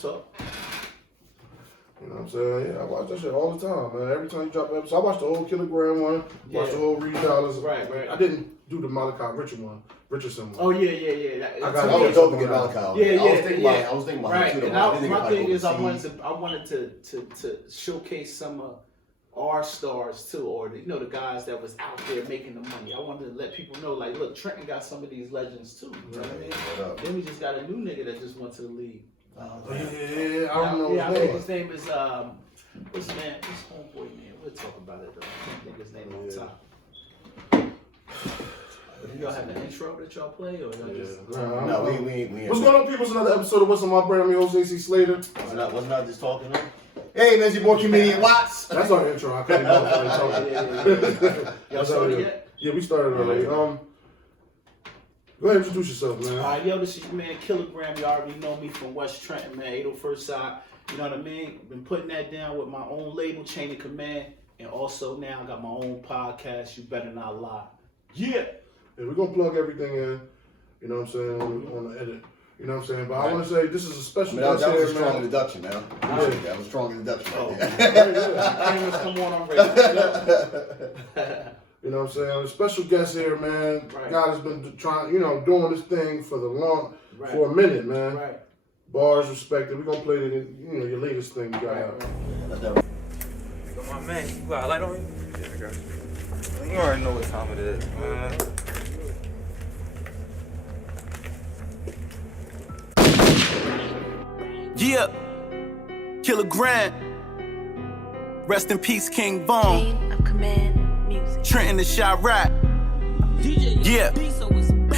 So, you know what I'm saying? Yeah, I watch that shit all the time, man. Every time you drop an episode, I watched the whole Kilogram one, watched the whole Reed Dollars. Right. I didn't do the Malachi Richardson one. Oh yeah. I got I was hoping to get Malachi. Yeah. I was thinking about right. him too. And my thing is, I wanted to showcase some of our stars too, or the guys that was out there making the money. I wanted to let people know, like, look, Trenton got some of these legends too. You know what I mean? Then we just got a new nigga that just went to the league. I don't know his name. His name is what's homeboy name? We'll talk about it though. I can't think his name on top. Y'all have an intro that y'all play, or y'all just? No, we What's going on, people? It's another episode of What's on My Brain. I'm your host, AC Slater. Wasn't I just talking now? Hey, man, it's your boy comedian Wats. That's our intro. I couldn't talking. Y'all started yet? Yeah, we started already. Go ahead, introduce yourself, man. All right, this is your man Kilogram. You already know me from West Trenton, man. 801st side. You know what I mean? Been putting that down with my own label, Chain of Command, and also now I got my own podcast. You better not lie. Yeah, we're gonna plug everything in. You know what I'm saying on the edit. You know what I'm saying? But I want to say this is a special guest that here, was a strong introduction, man. That was a strong introduction. Cameras come on, I'm ready. You know what I'm saying? A special guest here, man. Right. God has been trying, doing this thing for for a minute, man. Right. Bars respected. We're gonna play your latest thing you got out. My man, you got a light on you? Yeah, I got you. You already know what time it is, man. Yeah, Kilogram. Rest in peace, King Von. Chain of Command Music. Trenton the shot rap. Yeah.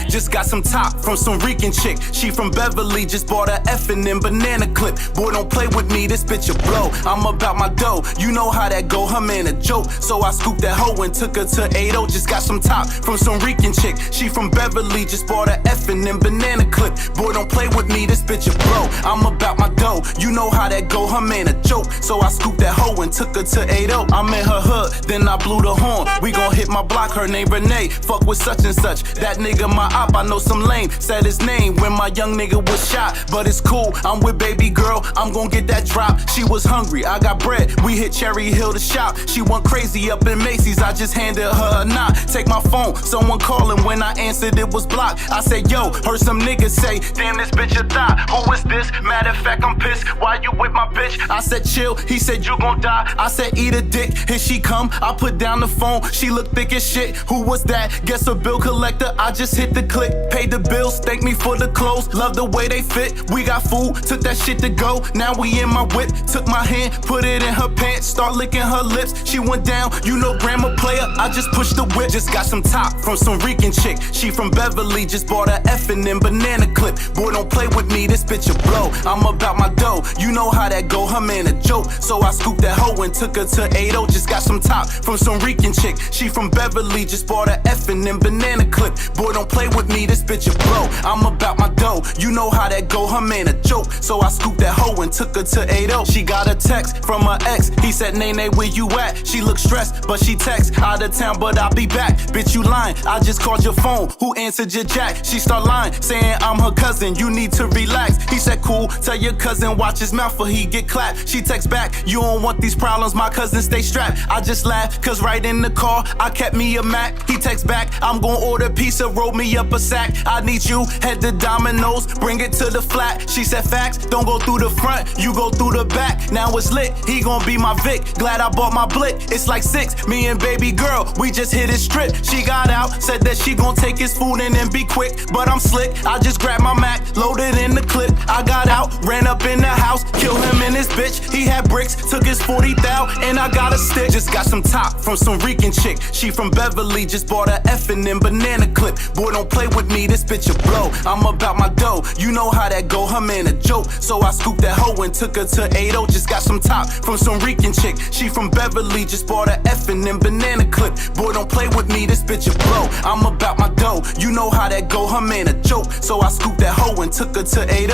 Just got some top from some Rican chick. She from Beverly, just bought a F&M banana clip. Boy, don't play with me, this bitch a blow. I'm about my dough, you know how that go. Her man a joke, so I scooped that hoe and took her to 80. Just got some top from some Rican chick. She from Beverly, just bought a F&M banana clip. Boy, don't play with me, this bitch a blow. I'm about my dough, you know how that go. Her man a joke, so I scooped that hoe and took her to 80. I'm in her hood, then I blew the horn. We gon' hit my block, her name Renee. Fuck with such and such, that nigga my op, I know some lame. Said his name when my young nigga was shot, but it's cool, I'm with baby girl, I'm gon' get that drop. She was hungry, I got bread, we hit Cherry Hill to shop. She went crazy up in Macy's, I just handed her a knot. Take my phone, someone calling, when I answered it was blocked. I said yo, heard some niggas say, damn this bitch a thot. Who is this? Matter of fact, I'm pissed, why you with my bitch? I said chill, he said you gon' die. I said eat a dick, here she come, I put down the phone, she look thick as shit. Who was that? Guess a bill collector, I just hit the click. Paid the bills, thank me for the clothes, love the way they fit. We got food, took that shit to go, now we in my whip. Took my hand, put it in her pants, start licking her lips. She went down, you know grandma player, I just pushed the whip. Just got some top from some Rican chick. She from Beverly, just bought a F&M banana clip. Boy, don't play with me, this bitch a blow. I'm about my dough, you know how that go. Her man a joke, so I scooped that hoe and took her to 80. Just got some top from some Rican chick. She from Beverly, just bought a F&M banana clip. Boy, don't play with me, this bitch a blow. I'm about my dough, you know how that go. Her man a joke, so I scooped that hoe and took her to 80. She got a text from her ex, he said, Nene, where you at? She looked stressed, but she text, out of town, but I'll be back. Bitch, you lying, I just called your phone, who answered your jack? She start lying, saying I'm her cousin, you need to relax. He said, cool, tell your cousin watch his mouth or he get clapped. She text back, you don't want these problems, my cousin stay strapped. I just laughed, cause right in the car, I kept me a Mac. He text back, I'm gon' order pizza, roll me up a sack. I need you, head to Domino's, bring it to the flat. She said facts, don't go through the front, you go through the back. Now it's lit, he gon' be my Vic. Glad I bought my blick, it's like 6. Me and baby girl, we just hit his strip. She got out, said that she gon' take his food and then be quick. But I'm slick, I just grabbed my Mac, loaded in the clip. I got out, ran up in the house, killed him and his bitch. He had bricks, took his 40 thou, and I got a stick. Just got some top from some Rican chick. She from Beverly, just bought a F&M banana clip. Boy, don't play with me, this bitch a blow. I'm about my dough, you know how that go. Her man a joke, so I scooped that hoe and took her to 80. Just got some top from some Rican chick. She from Beverly, just bought a F&M banana clip. Boy, don't play with me, this bitch a blow. I'm about my dough, you know how that go. Her man a joke, so I scooped that hoe and took her to 80.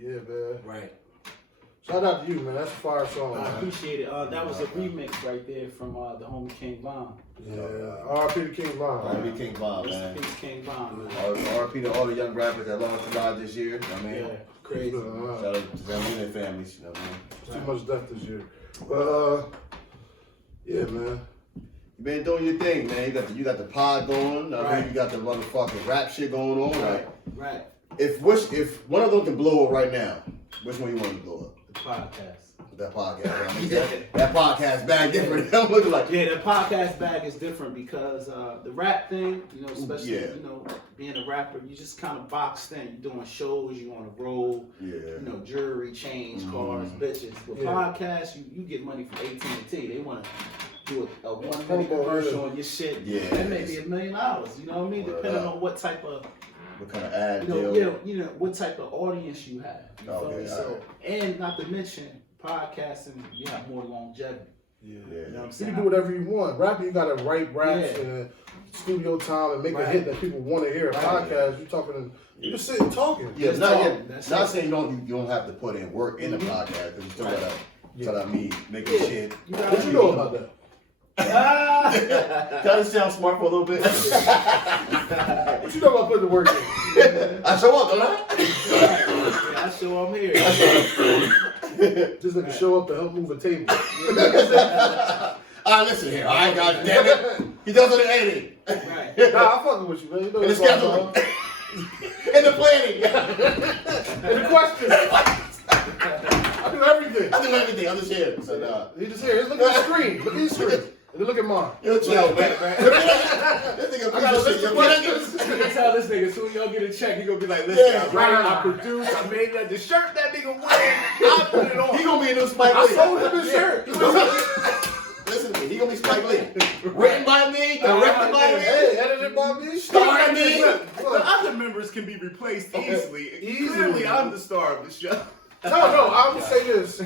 Yeah, man. Right. Shout out to you, man. That's a fire song, I man. appreciate it. That was a remix right there from the homie King Von. Yeah. R.I.P. to King Von. R.I.P. King Von, Rest in man. peace, King Von. Man. R.I.P. to all the young rappers that lost their lives this year. I mean, Yeah, crazy. shout out to them and their families. You know what I mean? Too much death this year. But, yeah, man. You been doing your thing, man. You got the pod going. I Right. mean, you got the motherfucking rap shit going on. Like, Right. if one of them can blow up right now, which one you want to blow up? The podcast. That podcast. I mean, Yeah. that podcast bag different. I'm looking like. Yeah, the podcast bag is different because the rap thing, you know, especially Yeah. you know, being a rapper, you just kind of boxed in. You're doing shows, you on the road, Yeah. you know, jewelry, chains, cars, bitches. With Yeah. podcasts, you get money from AT&T. They want to do a 1 minute Promo, commercial yeah. on your shit. Yeah. That may be $1 million. You know what I mean? Word Depending up. on what type of What kind of ad you know, deal? you know what type of audience you have. You feel Okay, me? So, alright. and not to mention podcasting, you have more longevity. Yeah. You know what I'm You saying? can do whatever you want. Rapping, you gotta write raps Yeah. and studio time and make a Right. hit that people want to hear. A Right. podcast, you talking, you just sitting talking. Yeah, Just not talk. yet. That's Not it. saying you don't have to put in work in the podcast because you still Right. gotta me making Yeah. shit. You gotta What you know about that? Ah! Can I just sound smart for a little bit? What you know about putting the work in? I show up, don't I? Yeah, I show I'm here. This nigga show up to help move a table. Listen here. I got damn it. He does it in editing. Right. Nah, I'm fucking with you, man. You know In the what's going scheduling. on. In the planning. And the questions. I do everything. I do everything. I'm just here. So, He just here. Look at the screen. Look at the screen. And then look at mine. you're chill, man. This nigga I got a list of questions. You can tell this nigga, as soon as y'all get a check, he gonna be like, listen, Yeah, I write, right. I produce, I made that. The shirt that nigga wearing, I put it on. He gonna be a new Spike I Lee. sold him his shirt. Listen to me. He gonna be Spike Lee. Written by me, directed by me. Hey, edited by me. Starring me. The other members can be replaced easily. Easily. Clearly, I'm the star of the show. No, I would say this.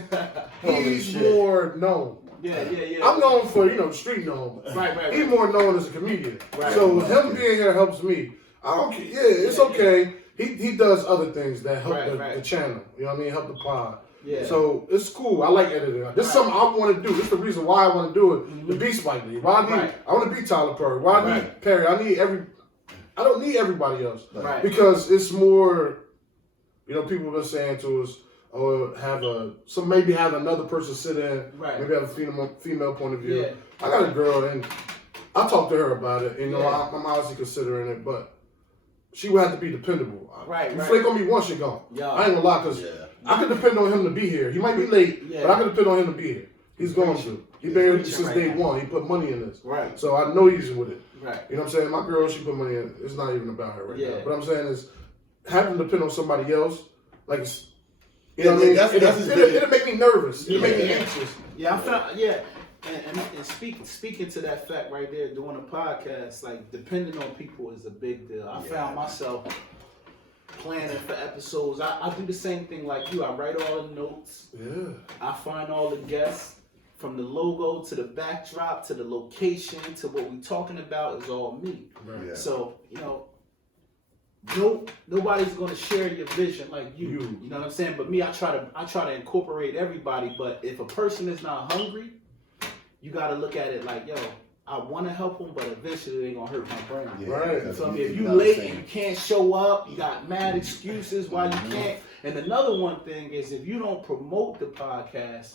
Holy He's shit. more known. Yeah. I'm known for, street known. Right. He's more known as a comedian. Right. So him being here helps me. I don't care. Yeah, it's okay. He does other things that help the channel. You know what I mean? Help the pod. Yeah. So it's cool. I like editing. This is something I want to do. This is the reason why I want to do it. To be Spike Lee. Why I want to be Tyler Perry. Why I need Perry. I don't need everybody else. Right. Because it's more, people have been saying to us, or maybe have another person sit in, maybe have a female point of view. Yeah. I got a girl and I talked to her about it. I'm obviously considering it, but she would have to be dependable. Right. You flake on me once, you're gone. Yeah. I ain't gonna lie, because I can depend on him to be here. He might be late, but I can depend on him to be here. He's going to. He's been here since day one. He put money in this. Right. So I know he's with it. Right. You know what I'm saying? My girl, she put money in. It's not even about her right now. Yeah. But I'm saying is having to depend on somebody else, like it's, you know what I mean? It'll make me nervous. It'll make me anxious. Yeah, I found, and speaking to that fact right there, doing a podcast, like depending on people is a big deal. I found myself planning for episodes. I do the same thing like you. I write all the notes. Yeah. I find all the guests. From the logo to the backdrop to the location to what we're talking about is all me. Right. Yeah. So, nobody's gonna share your vision like you. You know what I'm saying? But me, I try to incorporate everybody. But if a person is not hungry, you gotta look at it like, I want to help them, but eventually they're gonna hurt my brain. Yeah, right. So if you late and you can't show up, you got mad excuses why you can't. And another one thing is if you don't promote the podcast.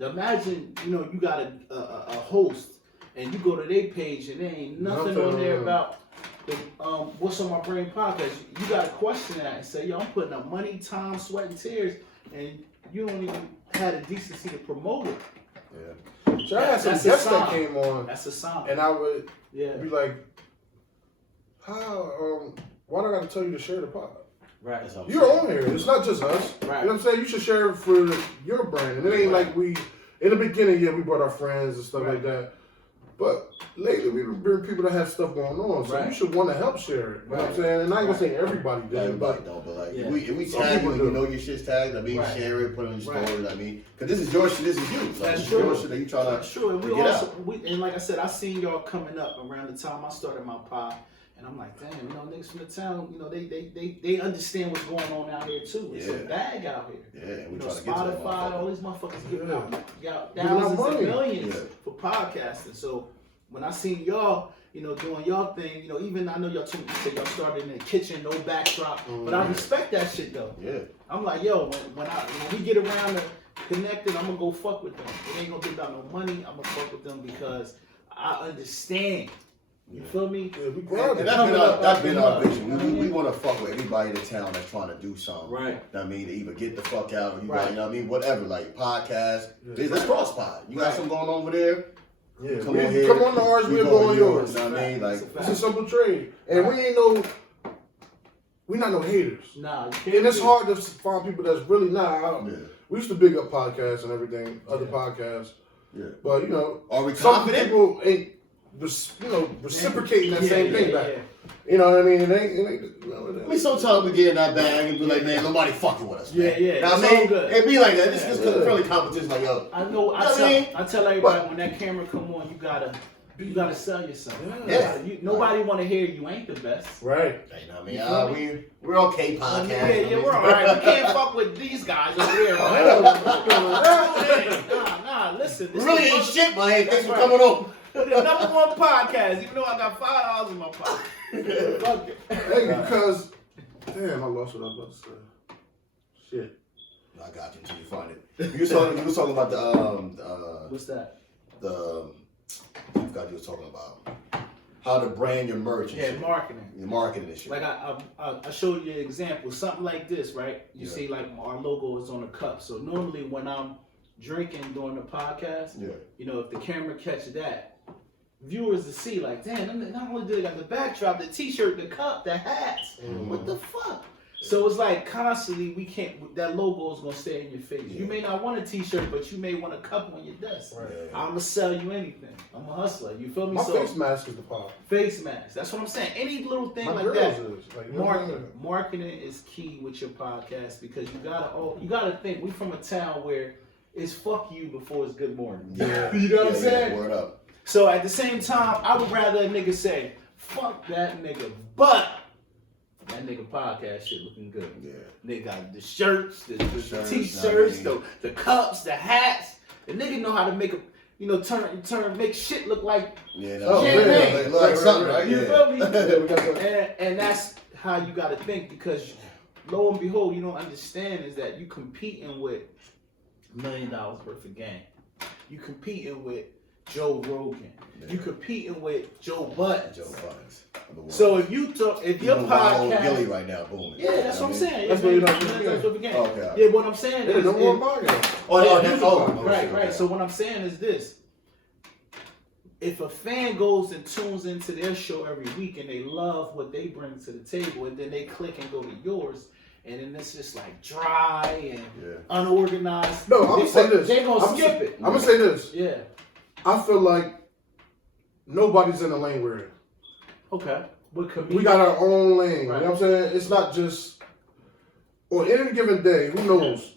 Imagine, you got a host and you go to their page and there ain't nothing on there about the What's on My Brain podcast. You got to question that and say, I'm putting up money, time, sweat, and tears, and you don't even have the decency to promote it. Yeah. So I had some guests that came on. That's a sign. And I would be like, why do I got to tell you to share the pod? Right. You're on here. It's not just us. Right. You know what I'm saying? You should share it for your brand. And it ain't like in the beginning, we brought our friends and stuff like that. But lately, we've been people that have stuff going on. So you should want to help share it. You know what I'm saying? And I ain't going to say everybody did. Everybody don't, but if we tag you and you know your shit's tagged, share it, put it on your story, because this is your shit, this is you. Like, That's this true. is your shit that you trying to That's true. And get out. and like I said, I seen y'all coming up around the time I started my pod. And I'm like, damn, you know, niggas from the town, you know, they understand what's going on out here too. It's a bag out here. Yeah, and we you know, try to get to that Spotify, all these motherfuckers giving out Giving thousands out and money. millions for podcasting. So when I seen y'all, you know, doing y'all thing, you know, even I know y'all told me you said y'all started in the kitchen, no backdrop, but I respect that shit though. Yeah. I'm like, yo, when we get around to connected, I'm gonna go fuck with them. It ain't gonna be about no money. I'm gonna fuck with them because I understand. You feel me? Yeah, we grinding. And that's been our vision. We want to fuck with anybody in the town that's trying to do something. Right. You know what I mean? To either get the fuck out or you Right. got, you know what I mean? Whatever, like podcast. Yeah. Let's cross pod. You got something going on over there? Yeah, Come on here. Come on to ours, we'll go on yours. You know what I mean? Like, It's a simple trade. And we not no haters. Nah, you can't. And it's hard to find people that's really not. Yeah. We used to big up podcasts and everything, other podcasts. Yeah. But, you know, Are we some confident? people ain't, you know, reciprocating that same thing back. Yeah. You know what I mean? It ain't you know, I mean, sometimes we get in that bag and be like, man, nobody fucking with us, man. Yeah, yeah. Now, It's I mean, all good. it be like that. This is Yeah. friendly competition, like, yo. I know. I tell everybody when that camera come on, you gotta sell yourself. Yeah. Nobody want to hear you ain't the best. Right. You know what I mean? We're okay podcast. Yeah, we're all right. We can't fuck with these guys over here. Nah, listen. We This really is ain't shit, man. Thanks That's for right. coming on. the number one podcast, even though I got $5 in my pocket. Fuck it. Hey, because, damn, I lost what I was about to say. Shit. I got you until you find it. You was talking about the What's that? I forgot you was talking about how to brand your merch and Yeah, shit. marketing. Your marketing and shit. Like I showed you an example, something like this, right? You see, like our logo is on a cup. So normally when I'm drinking during the podcast, you know, if the camera catches that, viewers to see like, damn, not only do they got the backdrop, the t-shirt, the cup, the hats, what the fuck? So it's like constantly that logo is gonna stay in your face. You may not want a t-shirt, but you may want a cup on your desk. Right. I'm gonna sell you anything. I'm a hustler. You feel me? My face mask is the pop. Face mask. That's what I'm saying. Any little thing My like girls that. is. Like, you know what I mean? Marketing is key with your podcast because you gotta think we from a town where it's fuck you before it's good morning. Yeah. You know what I'm saying? Word up. So at the same time, I would rather a nigga say, fuck that nigga, but that nigga podcast shit looking good. Yeah. Nigga got the shirts, the Shirts, t-shirts, I mean. the cups, the hats. The nigga know how to make make shit look like Yeah, champagne. like something, right? You Yeah. feel me? and that's how you gotta think because lo and behold, you don't understand is that you competing with $1 million worth of game. You competing with Joe Rogan. Yeah. You competing with Joe Buttons. Joe Buttons. So if your podcast, Gilly right now, booming. yeah, that's what I'm saying. That's Yeah, what you're man, not that's what the game. Okay. Yeah, what I'm saying Yeah, is, no more podcast. right. So what I'm saying is this: if a fan goes and tunes into their show every week and they love what they bring to the table, and then they click and go to yours, and then it's just like dry and unorganized. No, I'm gonna say this. They gonna skip it. I'm gonna say this. Yeah. I feel like nobody's in the lane we're in. Okay. We got our own lane. Right. You know what I'm saying? It's not just on any given day. Who knows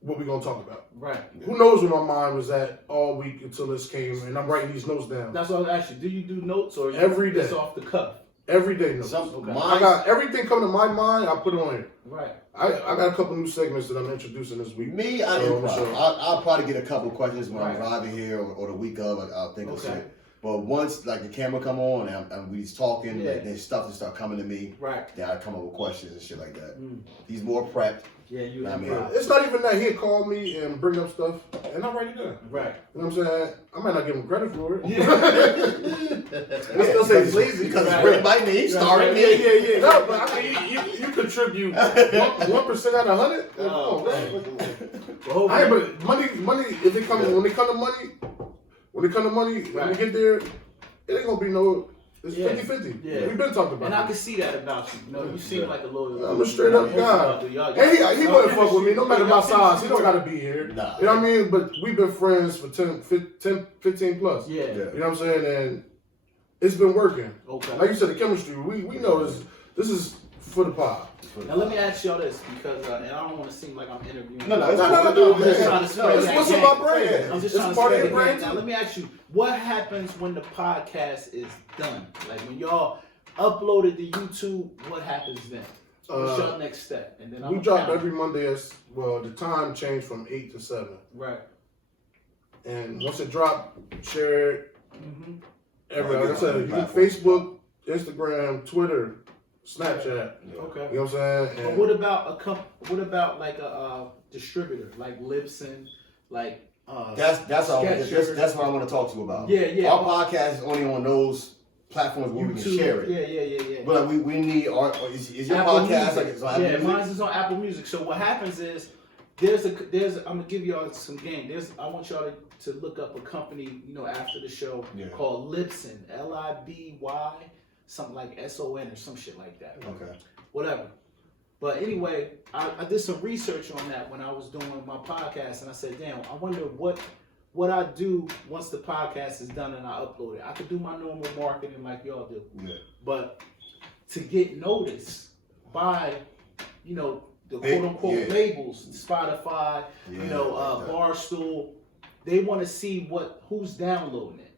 what we're gonna talk about? Right. Who knows where my mind was at all week until this came, and I'm writing these notes down. That's what I was asking. Do you do notes or Every day. It's off the cuff? Every day notes. Okay. I got everything coming to my mind. I put it on here. Right. I got a couple new segments that I'm introducing this week. Me, I So, improv. so- I'll probably get a couple questions when I'm Right. driving here or the week of. I'll think of Okay. shit. But once like the camera come on and we talking, Yeah. like, then stuff just start coming to me. Right. Then I come up with questions and shit like that. Mm. He's more prepped. Yeah, you I mean, improv. It's not even that he'd call me and bring up stuff, and I write it down. Right. You know what I'm saying? I might not give him credit for it. I still say he's lazy. because it's Right. written by me, starring me. Yeah. No, but I mean, you contribute 1% out of 100. Oh, man. Well, I ain't, but money. If it comes, when it come to money, when Right. we get there, it ain't gonna be no. It's Yeah. 50-50. Yeah. We've been talking about and I it. can see that about you. You know, you seem like a loyal. I'm a straight up guy. And he wouldn't fuck with me, no matter my size. He don't gotta be here. Nah. You know what I mean? But we've been friends for 10, 15 plus. Yeah. You know what I'm saying? And it's been working. Okay. Like you said, the chemistry, we know this is for the pod. Now let me ask y'all this because, and I don't want to seem like I'm interviewing. No, No, I'm just trying to spread It's that what's game. about brand. I'm just It's trying to part of spread your the brand game. Now too. let me ask you, what happens when the podcast is done? Like when y'all uploaded to YouTube, what happens then? What's your next step? And then we drop every Monday. The time changed from 8 to 7. Right. And once it drop, share it. Mm-hmm. Like I said, you Facebook, Instagram, Twitter, Snapchat. Okay. You know what I'm saying? But what about like a distributor, like Libsyn, like that's what I want to talk to you about. Yeah. Our podcast is only on those platforms where YouTube, we can share it. Yeah. But we need is your Apple podcast Music. like it's on Apple Music? Mine is on Apple Music. So what happens is there's I'm gonna give y'all some game. I want y'all to look up a company, after the show called Libsyn, Liby, something like SON or some shit like that. Okay. Whatever. But anyway, I did some research on that when I was doing my podcast, and I said, damn, I wonder what I do once the podcast is done and I upload it. I could do my normal marketing like y'all do. Yeah. But to get noticed by, the quote unquote labels, Spotify, Barstool, they want to see who's downloading it.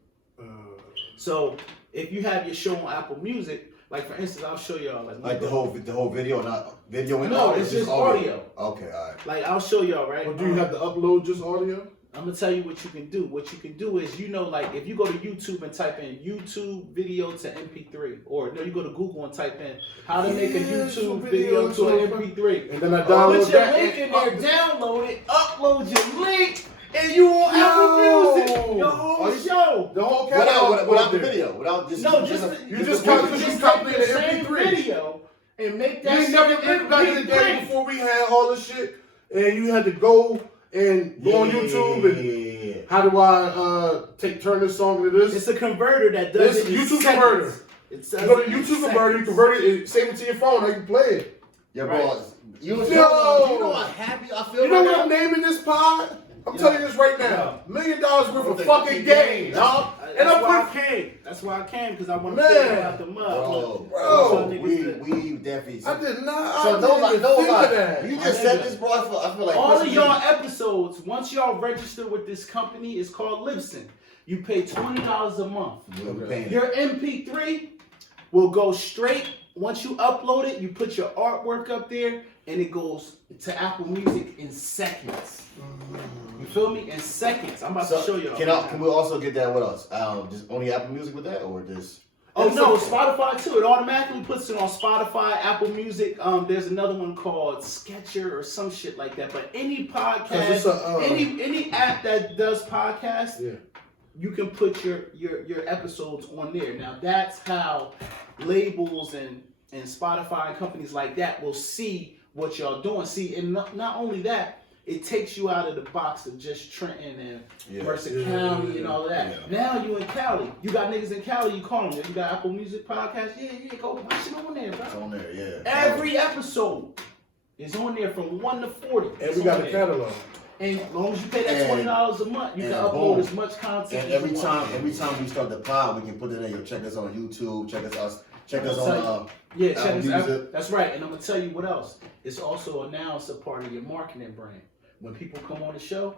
So if you have your show on Apple Music, like for instance, I'll show y'all like the whole video, not video and no, audio. it's just audio. Okay, all right. Like I'll show y'all, right? Well, do you have to upload just audio? I'm gonna tell you what you can do. What you can do is, like if you go to YouTube and type in YouTube video to MP3, or no, you go to Google and type in how to make a YouTube video to an MP3, and then I download put your link in there, download it, upload your link, and you on Apple Music. Your whole show, the whole catalog without the video, without just you just copy the same MP3 video and make that. You ain't never back in the day before we had all this shit, and you had to go and go on YouTube and how do I turn this song into this? It's a converter that does it in YouTube seconds. converter. You go to YouTube converter, you convert it, save it to your phone, and you can play it. Yeah, bro. You know how happy I feel. You know what I'm naming this pod? I'm telling you this right now. $1 million worth of fucking game, dog. And That's why I came, because I want to pull it out the mud. Bro, we definitely. I did not. So think of that. You just said this, bro. I feel like all of y'all episodes, once y'all register with this company, it's called Libsyn. You pay $20 a month. Your MP3 will go straight. Once you upload it, you put your artwork up there, and it goes to Apple Music in seconds. You feel me? In seconds. I'm about to show y'all. Can we also get that with us? Just only Apple Music with that, or just? Oh no, Spotify too. It automatically puts it on Spotify, Apple Music. There's another one called Sketcher or some shit like that. But any podcast, any app that does podcasts, you can put your episodes on there. Now that's how labels and Spotify and companies like that will see what y'all doing. See, and not only that, it takes you out of the box of just Trenton and Mercer County and all of that. Yeah. Now you in Cali. You got niggas in Cali, you call them. You got Apple Music Podcast. Yeah, go watch it on there, bro. It's on there, yeah. Every episode is on there from 1 to 40. And we got a catalog. And as long as you pay that $20 a month, you can upload as much content. And every time we start the pod, we can put it in. Check us on YouTube. Check us on Music. That's right. And I'm gonna tell you what else. It's also now a part of your marketing brand. When people come on the show,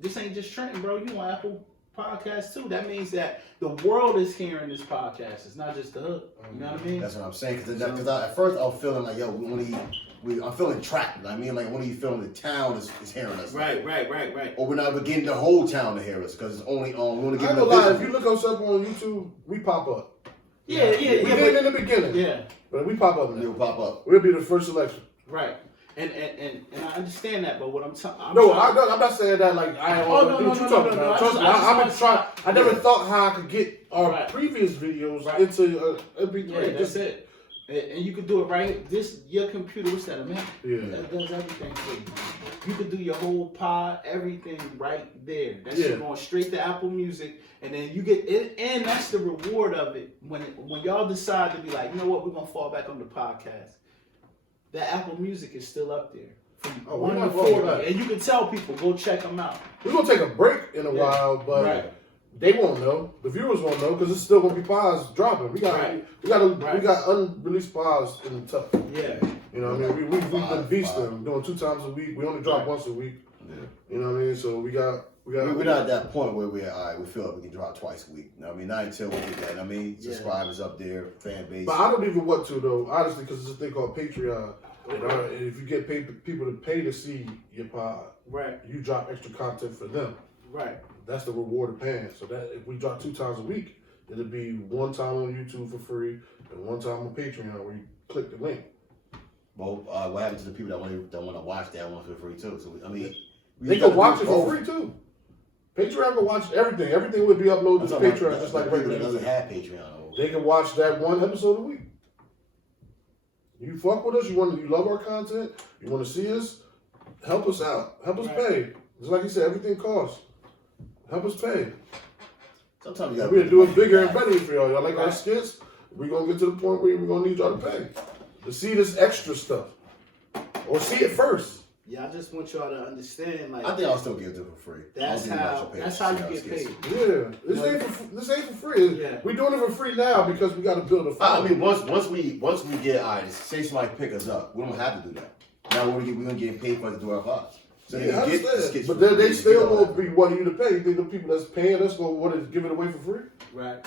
this ain't just Trenton, bro. You on Apple Podcasts too. That means that the world is hearing this podcast. It's not just the hood. You know what I mean? That's what I'm saying. Because at first I was feeling like, I'm feeling trapped. I mean, like, when are you feeling the town is hearing us? Right. Or we're not getting the whole town to hear us because it's only on. We want to get the lie. If you look us up on YouTube, we pop up. Yeah. We did in the beginning. Yeah. But we pop up now. We'll pop up. We'll be the first selection. Right. And I understand that, but what I'm telling I'm not saying that like I don't do what you're talking about. Trust me, I've been trying. I never thought how I could get our previous videos into MP3. Yeah, that's it. And you could do it right. Your computer, what's that, a Mac? Yeah. That does everything for you. You could do your whole pod, everything right there. That shit going straight to Apple Music, and then you get it. And that's the reward of it. When y'all decide to be like, you know what, we're gonna fall back on the podcast. That Apple Music is still up there. From 1 to 40. And you can tell people, go check them out. We're going to take a break in a while, but they won't know. The viewers won't know because it's still going to be pods dropping. We got unreleased pods in the tuck. Yeah. You know what I mean? We've been beasting. Doing 2 times a week. We only drop once a week. Yeah. You know what I mean? So we got we're not at that point where we're all right. We feel like we can drop twice a week. I mean, not until we get that. I mean, subscribers up there, fan base. But I don't even want to though, honestly, because it's a thing called Patreon. And if you get people to pay to see your pod, you drop extra content for them. Right. That's the reward of paying. So that if we drop 2 times a week, it'll be 1 time on YouTube for free and 1 time on Patreon where you click the link. Well, what happens to the people that want to watch that one for free too? So I mean, they can watch it for free too. Patreon can watch everything. Everything would be uploaded to Patreon just like regular. People that doesn't have Patreon. They can watch that 1 episode a week. You fuck with us. You love our content. You want to see us. Help us out. Help us pay. Just like you said, everything costs. Help us pay. Sometimes you we're doing bigger and better for y'all. Y'all like our skits? We're gonna get to the point where we're gonna need y'all to pay to see this extra stuff or see it first. Yeah, I just want y'all to understand. Like, I think I'll still give it to for free. That's how you get paid. Yeah, this ain't for free. Yeah. We're doing it for free now because we got to build a following. I mean, once we get say somebody pick us up, we don't have to do that. Now we're gonna get paid for us to do our pods. So yeah, but then they still won't be wanting you to pay. You think the people that's paying us gonna want to give it away for free? Right.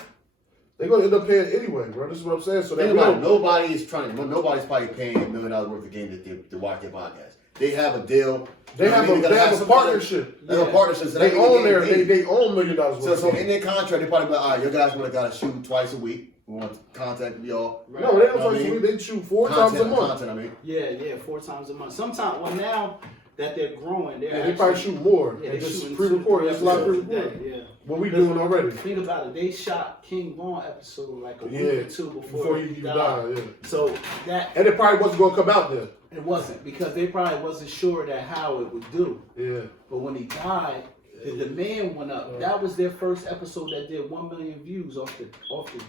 They're gonna end up paying anyway, bro. This is what I'm saying. So nobody's probably paying $1 million worth of game to watch their podcast. They have a deal. They have a partnership. They have a partnership. So they own $1 million worth. So in their contract, they probably be like, all right, your guys would have got to shoot twice a week. We want to contact y'all. Right. No, they don't twice a week. They shoot 4 times a month. Yeah, 4 times a month. Sometimes, well, now that they're growing, they probably shoot more. Yeah, they just pre-recorded. It's a lot of pre-recorded. Yeah. What we doing already? Think about it. They shot King Von episode like a week or 2 before he died. Yeah. So that and it probably wasn't gonna come out then. It wasn't because they probably wasn't sure that how it would do. Yeah. But when he died, the demand went up. That was their first episode that did 1 million views off the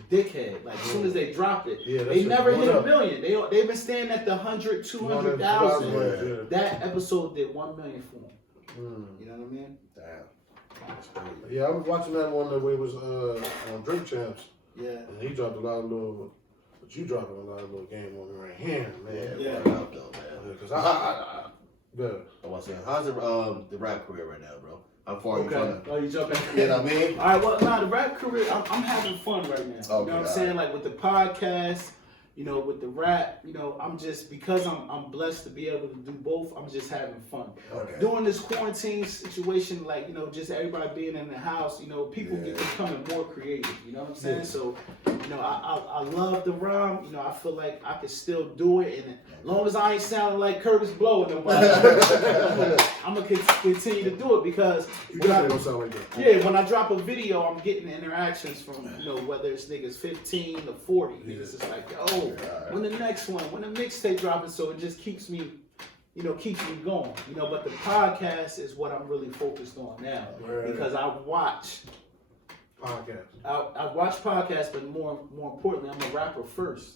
dickhead. Like as soon as they dropped it, they never hit $1 million. They've been staying at the 100, 200,000. Yeah. That episode did 1 million for them. You know what I mean? Damn. Yeah, I was watching that one that way was on Drink Champs. Yeah. And he dropped a lot of little. But you dropping a lot of little game on me right here, man. Yeah. Because I want to say, how's the rap career right now, bro? How far you from it? Oh, you jumping? You know what I mean? All right, well, the rap career, I'm having fun right now. Okay, you know what I'm saying? Like with the podcast, with the rap, I'm just, because I'm blessed to be able to do both, I'm just having fun. Okay. During this quarantine situation, like, just everybody being in the house, people get becoming more creative, you know what I'm saying? So, I love the rhyme, I feel like I can still do it, and as long as I ain't sounding like Curtis Blow or nobody, I'm going to continue to do it because when I drop a video, I'm getting interactions from, whether it's niggas 15 to 40, niggas is like, yo, when the next one, when the mixtape dropping, so it just keeps me going, but the podcast is what I'm really focused on now because I watch podcasts. I watch podcasts, but more importantly, I'm a rapper first,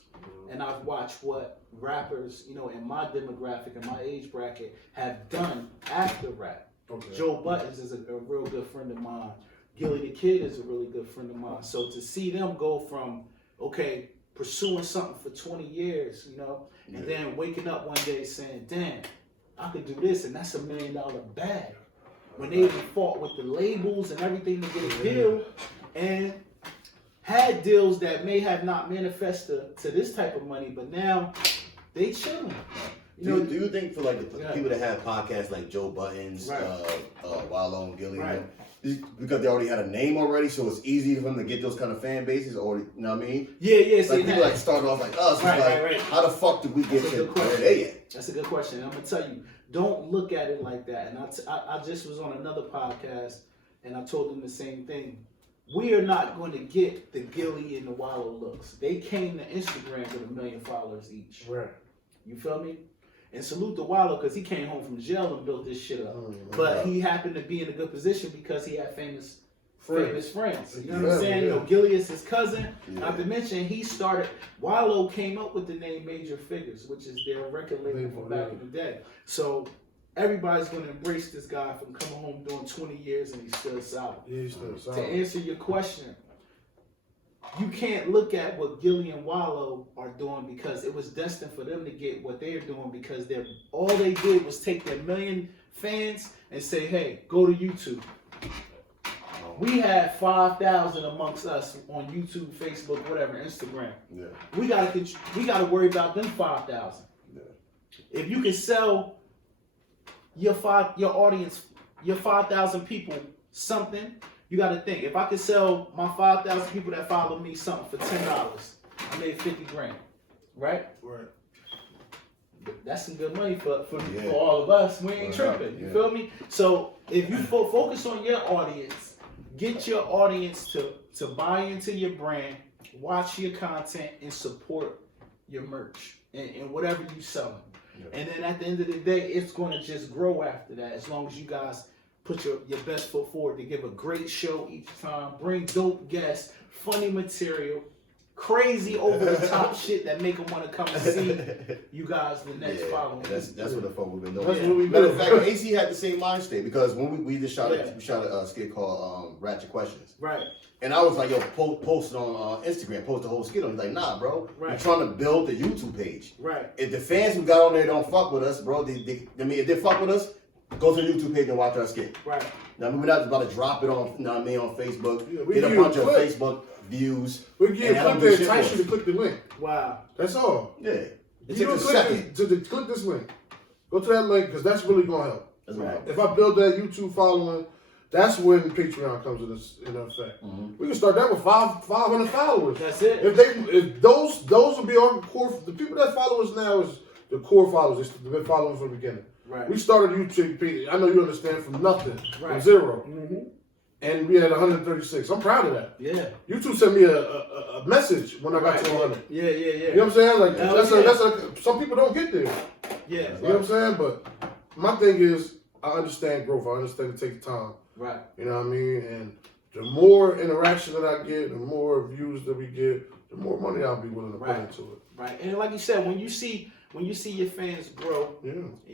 and I've watched what rappers, in my demographic and my age bracket have done after rap. Okay. Joe Buttons is a real good friend of mine. Gilly the Kid is a really good friend of mine. So to see them go from pursuing something for 20 years, and then waking up one day saying, damn, I could do this, and that's $1 million bag. When they even fought with the labels and everything to get a deal, and had deals that may have not manifested to this type of money, but now they chilling. Do you think for like the people that have podcasts like Joe Buttons, Wallow and Gilly, because they already had a name already, so it's easy for them to get those kind of fan bases, or you know what I mean? Yeah. Like people like start off like us, how the fuck did we get to where they at? That's a good question. I'm gonna tell you, don't look at it like that. And I just was on another podcast, and I told them the same thing. We are not going to get the Gilly and the Wallow looks. They came to Instagram with 1 million followers each. Right. You feel me? And salute to Wallow because he came home from jail and built this shit up. But he happened to be in a good position because he had famous friends. You know what I'm saying? Gilly is his cousin. Not to mention, Wallow came up with the name Major Figures, which is their record label from back in the day. So everybody's going to embrace this guy from coming home doing 20 years and he's still solid. Yeah, he's still solid. To answer your question, you can't look at what Gilly and Wallow are doing because it was destined for them to get what they're doing because all they did was take their 1 million fans and say, hey, go to YouTube. We had 5,000 amongst us on YouTube, Facebook, whatever, Instagram. Yeah. We gotta worry about them 5,000. Yeah. If you can sell your audience, your 5,000 people something, you gotta think. If I could sell my 5,000 people that follow me something for $10, I made 50 grand, right? Right. That's some good money for all of us. We ain't tripping. You feel me? So if you focus on your audience, get your audience to buy into your brand, watch your content, and support your merch and whatever you selling. Yeah. And then at the end of the day, it's going to just grow after that, as long as you guys put your best foot forward to give a great show each time, bring dope guests, funny material, crazy over the top shit that make them want to come and see you guys the next following. That's what the fuck we've been doing. That's what we Matter do. of fact, AC had the same mind state, because when we just shot a skit called Ratchet Questions. Right. And I was like, yo, post it on Instagram, post the whole skit. He's like, nah, bro. Right. We're trying to build the YouTube page. Right. If the fans who got on there don't fuck with us, bro, if they fuck with us, go to the YouTube page and watch our skit. Right. Now, we're not about to drop it on, on Facebook, Yeah, get a bunch of Facebook views. We get click there, Tyson to click the link. Wow. That's all. Yeah. It You takes a click second. click this link. Go to that link, because that's really going to help. That's right. If I build that YouTube following, that's when Patreon comes into effect. Mm-hmm. We can start that with 500 followers. That's it. If those will be our core. The people that follow us now is the core followers. They've been following from the beginning. Right. We started YouTube. I know you understand, from nothing, from Right. zero, Mm-hmm. and we had 136. I'm proud of that. Yeah. YouTube sent me a message when I got to 100. Yeah. You know what I'm saying? Like Hell some people don't get there. Yeah. You know what I'm saying? But my thing is, I understand growth. I understand it takes time. Right. You know what I mean? And the more interaction that I get, the more views that we get, the more money I'll be willing to put into it. Right. And like you said, when you see your fans grow,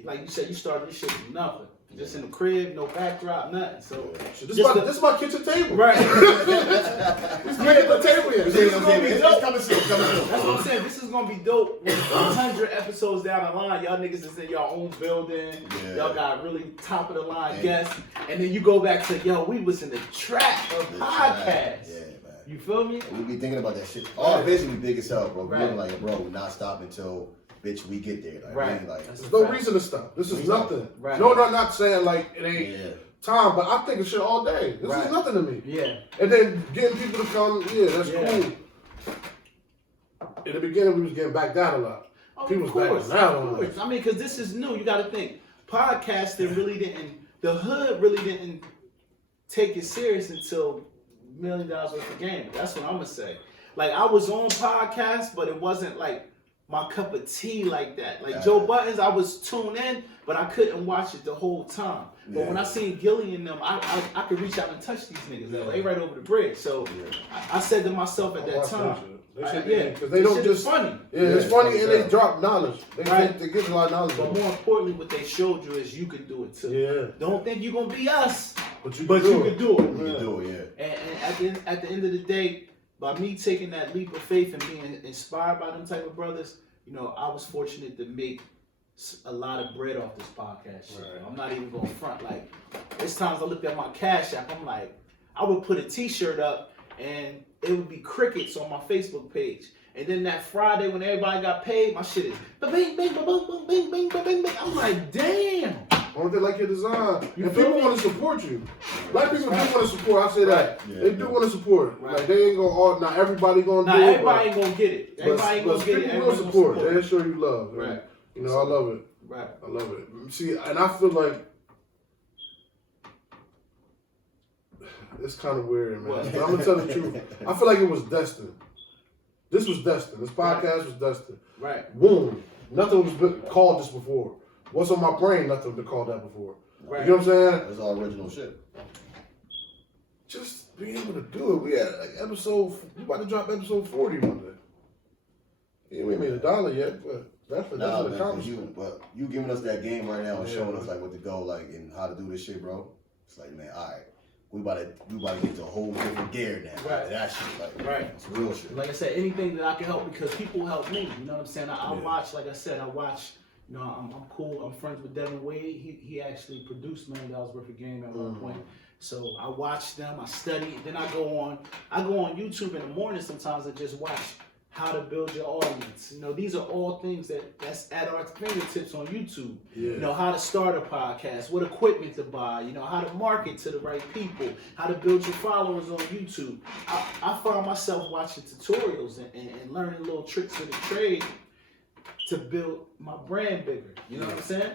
like you said, you started this shit from nothing. Just in the crib, no backdrop, nothing. So this is my kitchen table. Right. This is the table here. This is gonna be dope. Coming soon. That's what I'm saying. This is gonna be dope. 100 episodes down the line, y'all niggas is in your own building. Yeah. Y'all got really top of the line guests, and then you go back to we was in the trap of podcasts. Yeah, man. You feel me? We be thinking about that shit. Our vision be big as hell, bro. Right. We're like, bro, we're not stopping until we get there. Like, Right. really, like, There's no reason to stop. This is nothing. Right. No, not saying like it ain't time, but I think of shit all day. This is nothing to me. Yeah. And then getting people to come, that's cool. In the beginning, we was getting backed out a lot. Oh, People of was course, backing out of on course. us. I mean, because this is new. You got to think. Podcasting really didn't. The hood really didn't take it serious until $1 Million Worth of Game. That's what I'm gonna say. Like, I was on podcasts, but it wasn't like my cup of tea like that. Like Joe Buttons, I was tuned in, but I couldn't watch it the whole time. But when I seen Gilly and them, I could reach out and touch these niggas. They right over the bridge. So I said to myself at that time, because they don't just funny. Yeah, it's funny, and they drop knowledge. They give a lot of knowledge. But more importantly, what they showed you is you can do it too. Yeah. Don't think you're gonna be us, But you can do it. You can do it, yeah. And at the end of the day, by me taking that leap of faith and being inspired by them type of brothers, I was fortunate to make a lot of bread off this podcast shit. Right. I'm not even going front. Like, there's times I looked at my Cash App, I'm like, I would put a t-shirt up and it would be crickets on my Facebook page. And then that Friday when everybody got paid, my shit is bing, bing, bing, bing, bing, bing, bing, bing. I'm like, damn. Don't they like your design? You and feel people me? want to support you. A lot of people do want to support. I say that. Yeah, they do want to support. Right. Like, they ain't going to, not everybody going to Nah, do it. everybody ain't gonna get it. Everybody ain't gonna get it. People will support. They'll show you love. Right. I love it. Right. I love it. See, and I feel like it's kind of weird, man. But I'm gonna tell the truth. I feel like it was destined. This was destined. This podcast was destined. Right. Boom. Nothing was called this before. What's on my brain? Nothing been called that before. Right. You know what I'm saying? It's all original shit. Just being able to do it. We had we about to drop episode 40 one day. Yeah, we ain't made $1 yet, but that's an accomplishment. You giving us that game right now and showing us like what to go like and how to do this shit, bro. It's like, man, all right. We about to get to a whole different gear now. Right. That shit, like, Right. it's real shit. Like I said, anything that I can help because people help me. You know what I'm saying? I watch, like I said, I'm cool. I'm friends with Devin Wade. He actually produced $1 Million Worth of Game at one point. So I watch them, I study, then I go on YouTube in the morning sometimes and just watch how to build your audience. You know, these are all things that's at our fingertips on YouTube. Yeah. You know, how to start a podcast, what equipment to buy, you know, how to market to the right people, how to build your followers on YouTube. I find myself watching tutorials and learning little tricks of the trade to build my brand bigger. You know what I'm saying?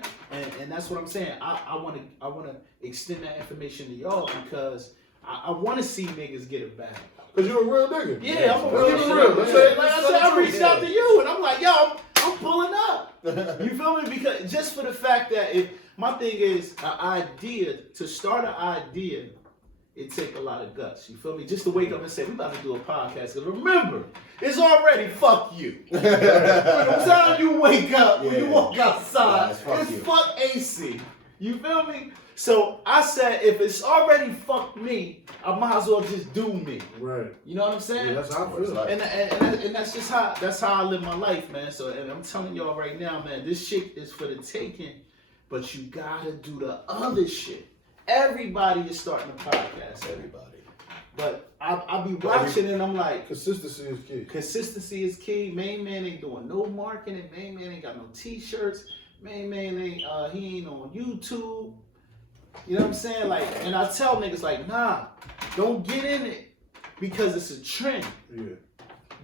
And that's what I'm saying. I wanna extend that information to y'all because I wanna see niggas get it back. Cause you're a real nigga. Yeah, I'm a real real nigga. Like I said, I reached out to you and I'm like, yo, I'm pulling up. You feel me? Because just for the fact that my thing is to start an idea, it take a lot of guts. You feel me? Just to wake up and say, we about to do a podcast. Because remember, it's already fuck you. By the time you wake up, when you walk outside, it's fuck AC. You feel me? So I said, if it's already fuck me, I might as well just do me. Right. You know what I'm saying? Yeah, that's how I feel. And that's just how I live my life, man. So and I'm telling y'all right now, man, this shit is for the taking, but you gotta do the other shit. Everybody is starting a podcast. Everybody. But I'll be watching and I'm like, consistency is key. Consistency is key. Main man ain't doing no marketing. Main man ain't got no t-shirts. Main man ain't he ain't on YouTube. You know what I'm saying? Like, and I tell niggas like, nah, don't get in it because it's a trend. Yeah.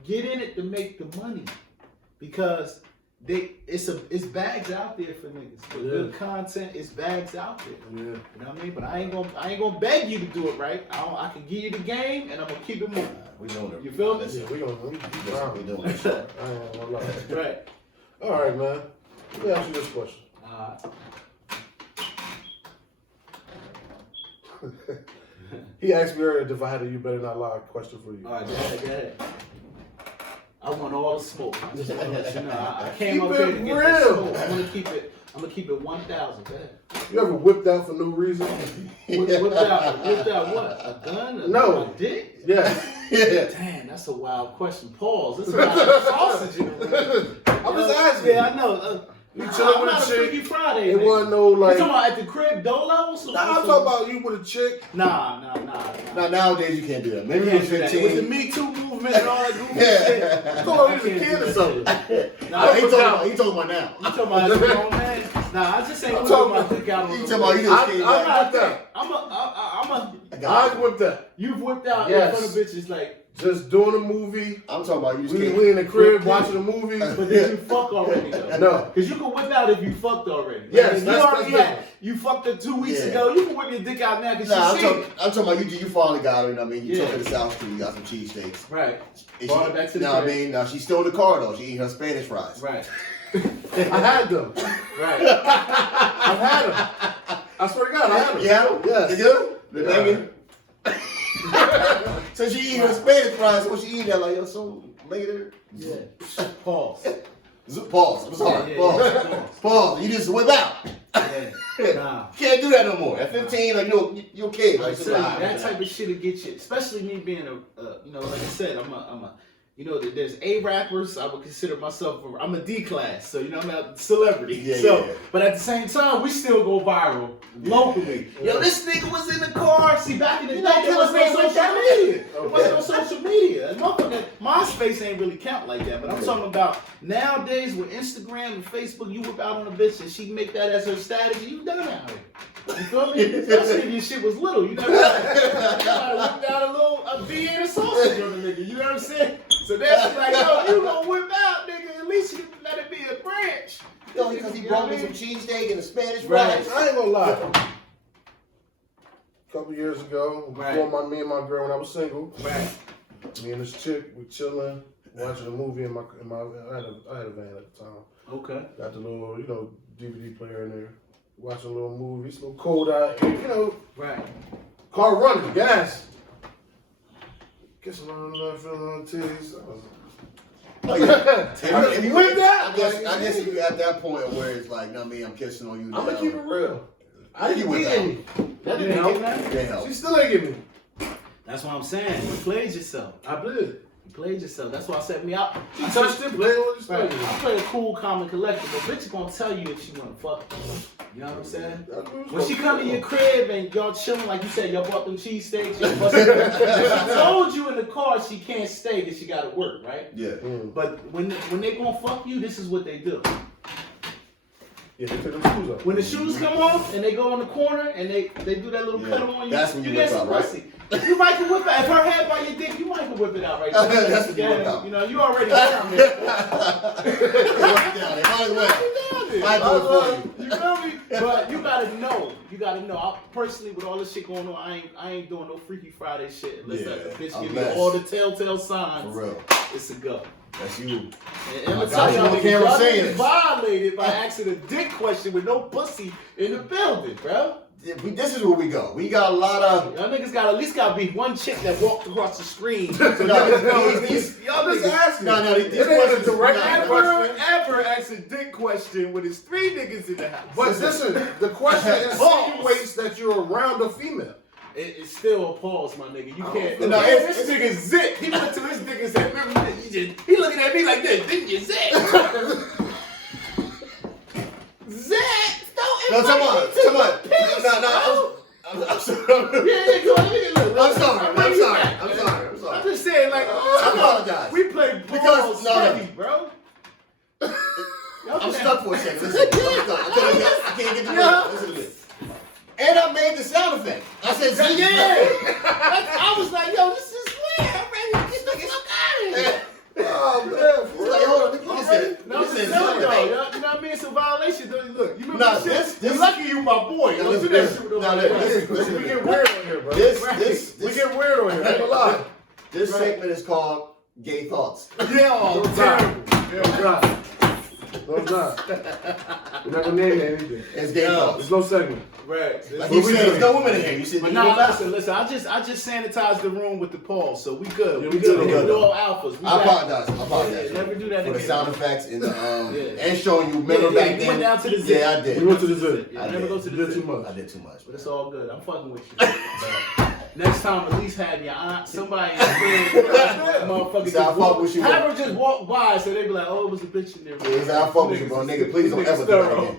Get in it to make the money because it's bags out there for niggas. For good content, it's bags out there. Yeah. You know what I mean? But I ain't gonna beg you to do it right. I can give you the game and I'm gonna keep it moving. We doing it. You feel me? Yeah, we doing it. I ain't gonna lie. Right. All right, man. Let me ask you this question. He asked me earlier if I had a "you better not lie" question for you. All right, go ahead. I want all the smoke. I just want to let you know. I came Keep up here it to get real. the smoke. I'm gonna keep it 1,000. Go ahead. You ever whipped out for no reason? Whipped out what? A gun? No. A dick? Yeah. Damn, that's a wild question. Pause. That's a lot of sausage in the room. I'm just asking. Yeah, I know. You chilling with not a chick? Freaky Friday. It wasn't no like. You talking about at the crib, dolo? Nah, I'm talking about you with a chick. Nah. Now nowadays you can't do that. Maybe You when can't you're do that. 15. With the Me Too movement and all that goofy shit. You thought I was a kid or something. Nah, he talking about now. You talking about as a grown man? Nah, I just ain't I'm gonna talking my about- dick out on You the talking about you just came I back. whipped out. I whipped out. You've whipped out Yes. in front of bitches like, Just doing a movie. I'm talking about you just came. We in the crib watching a movie. but did you fuck already though? No. Because you can whip out if you fucked already. Yes, Like, that's different. you fucked her 2 weeks Yeah. ago. You can whip your dick out now because Nah, you see it. I'm talking about you finally got her, you know what I mean? You took Yeah. her to South Street, you got some cheesesteaks. Right. And Brought she- her back to the Know what I crib. mean? Now she's still in the car though. She eating her Spanish fries. Right. I had them. Right. I had them. I swear to God, I had them. You had them? Yes. You good? The Yeah. banging? So she eating her Spanish fries. What she eating that like, yo, so later? Yeah. Pause. Pause. I'm sorry. Yeah, Pause. yeah. Pause. You just whip out. Yeah. Nah. Can't do that no more. At 15, like you're a kid. I'm Like, telling you, that type of shit will get you. Especially me being like I said, I'm a. There's A rappers. I would consider myself. I'm a D class, so I'm a celebrity. Yeah, so, yeah. but at the same time, we still go viral locally. Yo, this nigga was in the car. See, back in the day, it wasn't on social media. It wasn't on social media. Motherfucker, MySpace ain't really count like that. But I'm talking about nowadays with Instagram and Facebook. You whip out on a bitch and she make that as her status. You done out here. You feel me? Especially if your shit was little. You never whipped out a V and a sausage on the nigga. You know what I'm saying? So that's like, yo, you gonna whip out, nigga. At least you let it be a branch. Yo, because he brought me some cheesesteak and a Spanish Right. fries. I ain't gonna lie. A couple years ago, Right. before me and my girl, when I was single, Right. me and this chick, we chilling, watching a movie in my I had a van at the time. Okay. Got the little, DVD player in there. Watching a little movie. It's a little cold out. And, Right. car running, gas. Kissing on the feeling on the titties. Oh, yeah. If you with that, I guess you at that point where it's like, I'm kissing on you now. I'm gonna keep it real. I didn't You get with any. That You didn't didn't help. get Can't help. She still ain't get me. That's what I'm saying. You played yourself. I did. You played yourself. That's why I said me out. You touched it, played what you said. I play a cool, calm, and collected, but bitch gonna tell you if she wanna fuck. You know what I'm saying? When she come to your crib and y'all chilling, like you said, y'all bought them cheesesteaks, y'all busted. She told you in the car she can't stay because she gotta work, right? Yeah. But when they gonna fuck you, this is what they do. Yeah, they take them shoes off. When the shoes come off and they go in the corner and they do that little cuddle on you, that's when you get whip some out, right? pussy. You might can whip it. If her head by your dick, you might can whip it out right there. That's when you whip out. You know, you already down there. You feel me? But you gotta know. You gotta know. I personally, with all this shit going on, I ain't doing no Freaky Friday shit unless that bitch give me all the telltale signs. For real. It's a go. That's you. And I'm I gonna got tell you y'all, on camera y'all saying niggas it. violated by asking a dick question with no pussy in the building, bro. This is where we go. We got a lot of. Y'all niggas got at least gotta be one chick that walked across the screen. So y'all niggas asking. No, these It ain't a direct ever ask a dick question when it's 3 niggas in the house. But listen, the question insinuates that you're around a female. It's still a pause, my nigga. You can't. No, This nigga zip. He went to his nigga and said, "Remember, he looking at me like this. Didn't you zip?" Zip. No, come on. I'm sorry. Yeah, go ahead. I'm sorry. I'm just saying, like, I apologize. we play balls steady, bro. I'm stuck for a second. Listen, I can't get the word. Listen to this. And I made the sound effect. I said, yeah. I was like, yo, this is weird. I'm ready to get the fuck out of here. Oh man, It's like, hold on, listen. No, you know what I mean? It's a violation. Look, you remember Nah, this? this- You're lucky you my boy. Don't do that shit with nobody else. we get weird on here, bro. We get weird on here. I ain't gonna lie. This segment is called Gay Thoughts. Yeah, oh, terrible. No, God. No, God. We're not gonna name anything. It's Gay Thoughts. There's no segment. Right. Like you said, there's no women in here. You said, But nah, listen. I just sanitized the room with the pause, so we good. Yeah, we we good. good. We all alphas. We I back. apologize. Yeah, never do that For the again. sound effects and the Yeah. and showing you. Remember back you then? went down to the zip. Yeah, I did. We went to the zip. Yeah, I never did. go to You the did zip. too much. I did too much. But it's all good. I'm fucking with you. Next time, at least have your aunt, somebody in the crib, motherfucker. See, I fuck with you, have bro. her just walk by, so they be like, "Oh, it was a bitch in there." Yeah, he's like, I fuck with you, bro. Nigga, please don't ever do that again.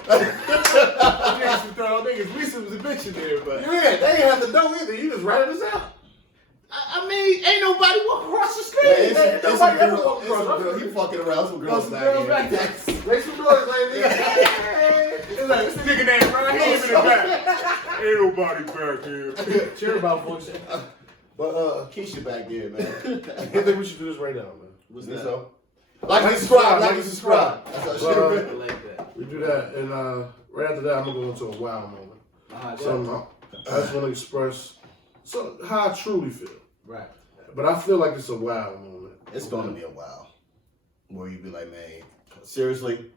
Niggas, we some was a bitch in there, but Yeah, they ain't have to know either. You just ratted us out. I mean, ain't nobody walking across the street. It's a nobody ever girl. walk It's a across. girl. He fucking around some girls Some back girls here. back there. Make some noise, lady. It's like, this nigga named right here in the back. Ain't nobody back here. Cheer about folks. But Keisha back there, man. I think we should do this right now, man. What's Think that? so? Like and subscribe. That's how shit. I like that. We do that, and right after that, I'm gonna go into a wow moment. Alright, So I just want to express how I truly feel. right. But I feel like it's a wow moment. It's gonna be a while where you be like, man, seriously,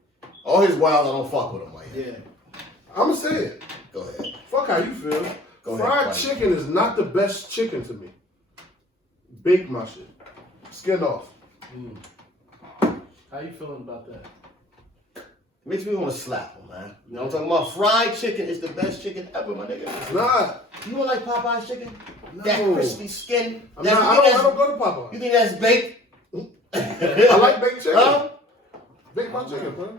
all his wild, I don't fuck with him like that. Yeah. I'm gonna say it. Go ahead. Fuck how you feel. Go ahead, Fried buddy. chicken is not the best chicken to me. Bake my shit. Skin off. How you feeling about that? Makes me want to slap him, man. You know what I'm talking about? Fried chicken is the best chicken ever, my nigga. It's not. You don't like Popeye's chicken? No. That crispy skin. I don't go to You Popeye. think that's baked? I like baked chicken. Huh? Bake my chicken, bro.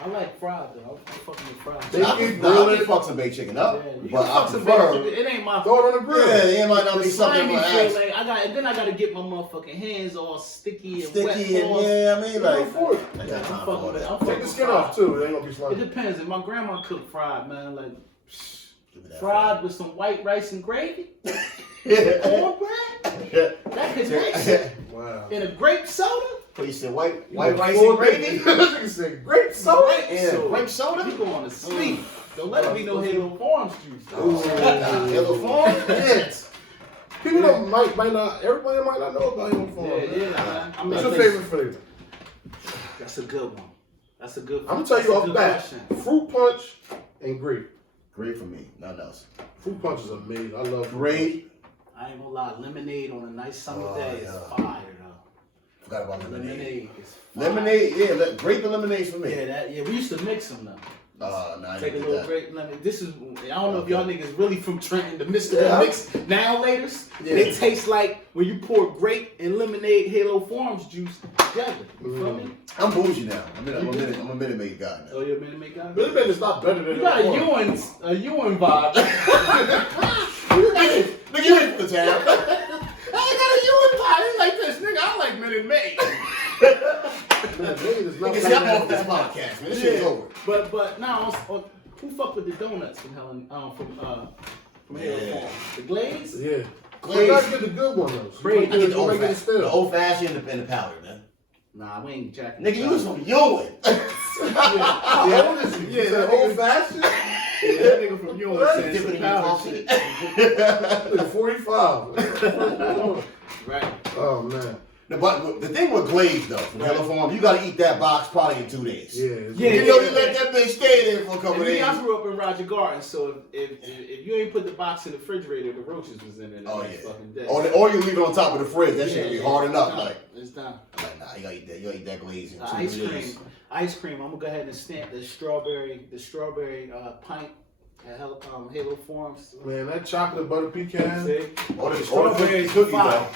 I like fried though. I'm fucking with fried. They I eat can grilled. fuck some baked chicken up, Yeah, you but can I fuck some prefer. baked chicken. It ain't my Throw it on the grill. Yeah, it might not The be something slimy my feel ass. like I gotta get my motherfucking hands all sticky and Sticky wet. and paws. yeah, I mean like. for it. I Yeah, got I'm time fucking for all with it. that. I'm Take fucking the with skin fried. off too. It ain't gonna be It slimy. depends. If my grandma cooked fried, man, like Give me that fried with some white rice and gravy, fried. cornbread, that could taste Wow. in a grape soda. What you said, white rice and gravy? Nigga said grape soda. Yeah, grape soda? You going to sleep. Don't let it be no Halo Farms juice. Yellow form? Yes. People don't might not. Everybody might not know about him before. Yeah, man. I mean, What's your favorite flavor? That's a good one. That's a good. I'm gonna tell you that's a off good bat. question. Fruit punch and grape. Great for me, nothing else. Fruit punch is amazing. I love fruit Great. I ain't gonna lie. Lemonade on a nice summer day is yeah. fire though. Forgot about lemonade. Lemonade is fire. Lemonade, yeah, grape and lemonade for me. Yeah, we used to mix them though. Nah, Take a little break. This is, I don't know if y'all niggas really from Trenton, the Mr. Mix now laters. Yeah. It tastes like when you pour grape and lemonade Halo Farms juice together. You feel me? I'm bougie now. I'm a Minute Maid guy now. Oh, you're a Minute Maid guy? Minute Maid is not better than you got a Ewan vibe. Nigga, you ain't from the town. I got a Ewan vibe. It's like this, nigga. I like Minute Maid. Minute Maid is not Nigga, see, I'm off this podcast, man. This shit's over. But now, who fuck with the donuts from Helen? From Halo Farms? The glaze? Yeah. Glaze. You gotta get the good one though. Braid. I get the old fashioned and the powder, man. Nah, we ain't jacking. Nigga, you was from Ewan. How old is he? Yeah, that old fashioned. Yeah, that nigga from Ewan said Dipping some in your powder coffee. shit. 45. Right. Oh man. But the thing with glaze though, from Halo Farm, you gotta eat that box probably in 2 days. Yeah. You know, you let that bitch stay there for a couple And days. I grew up in Roger Gardens, so if you ain't put the box in the refrigerator, the roaches was in it. Oh the next yeah. fucking day. Or you leave it on top of the fridge. That shit be hard enough. Like, it's done. like, nah, you gotta eat that. You gotta eat that glaze in 2 Ice days. cream. Ice cream. I'm gonna go ahead and stamp the strawberry pint at Halo Farms. Man, that chocolate butter pecan. See? Or the Strawberry cookie fire. though.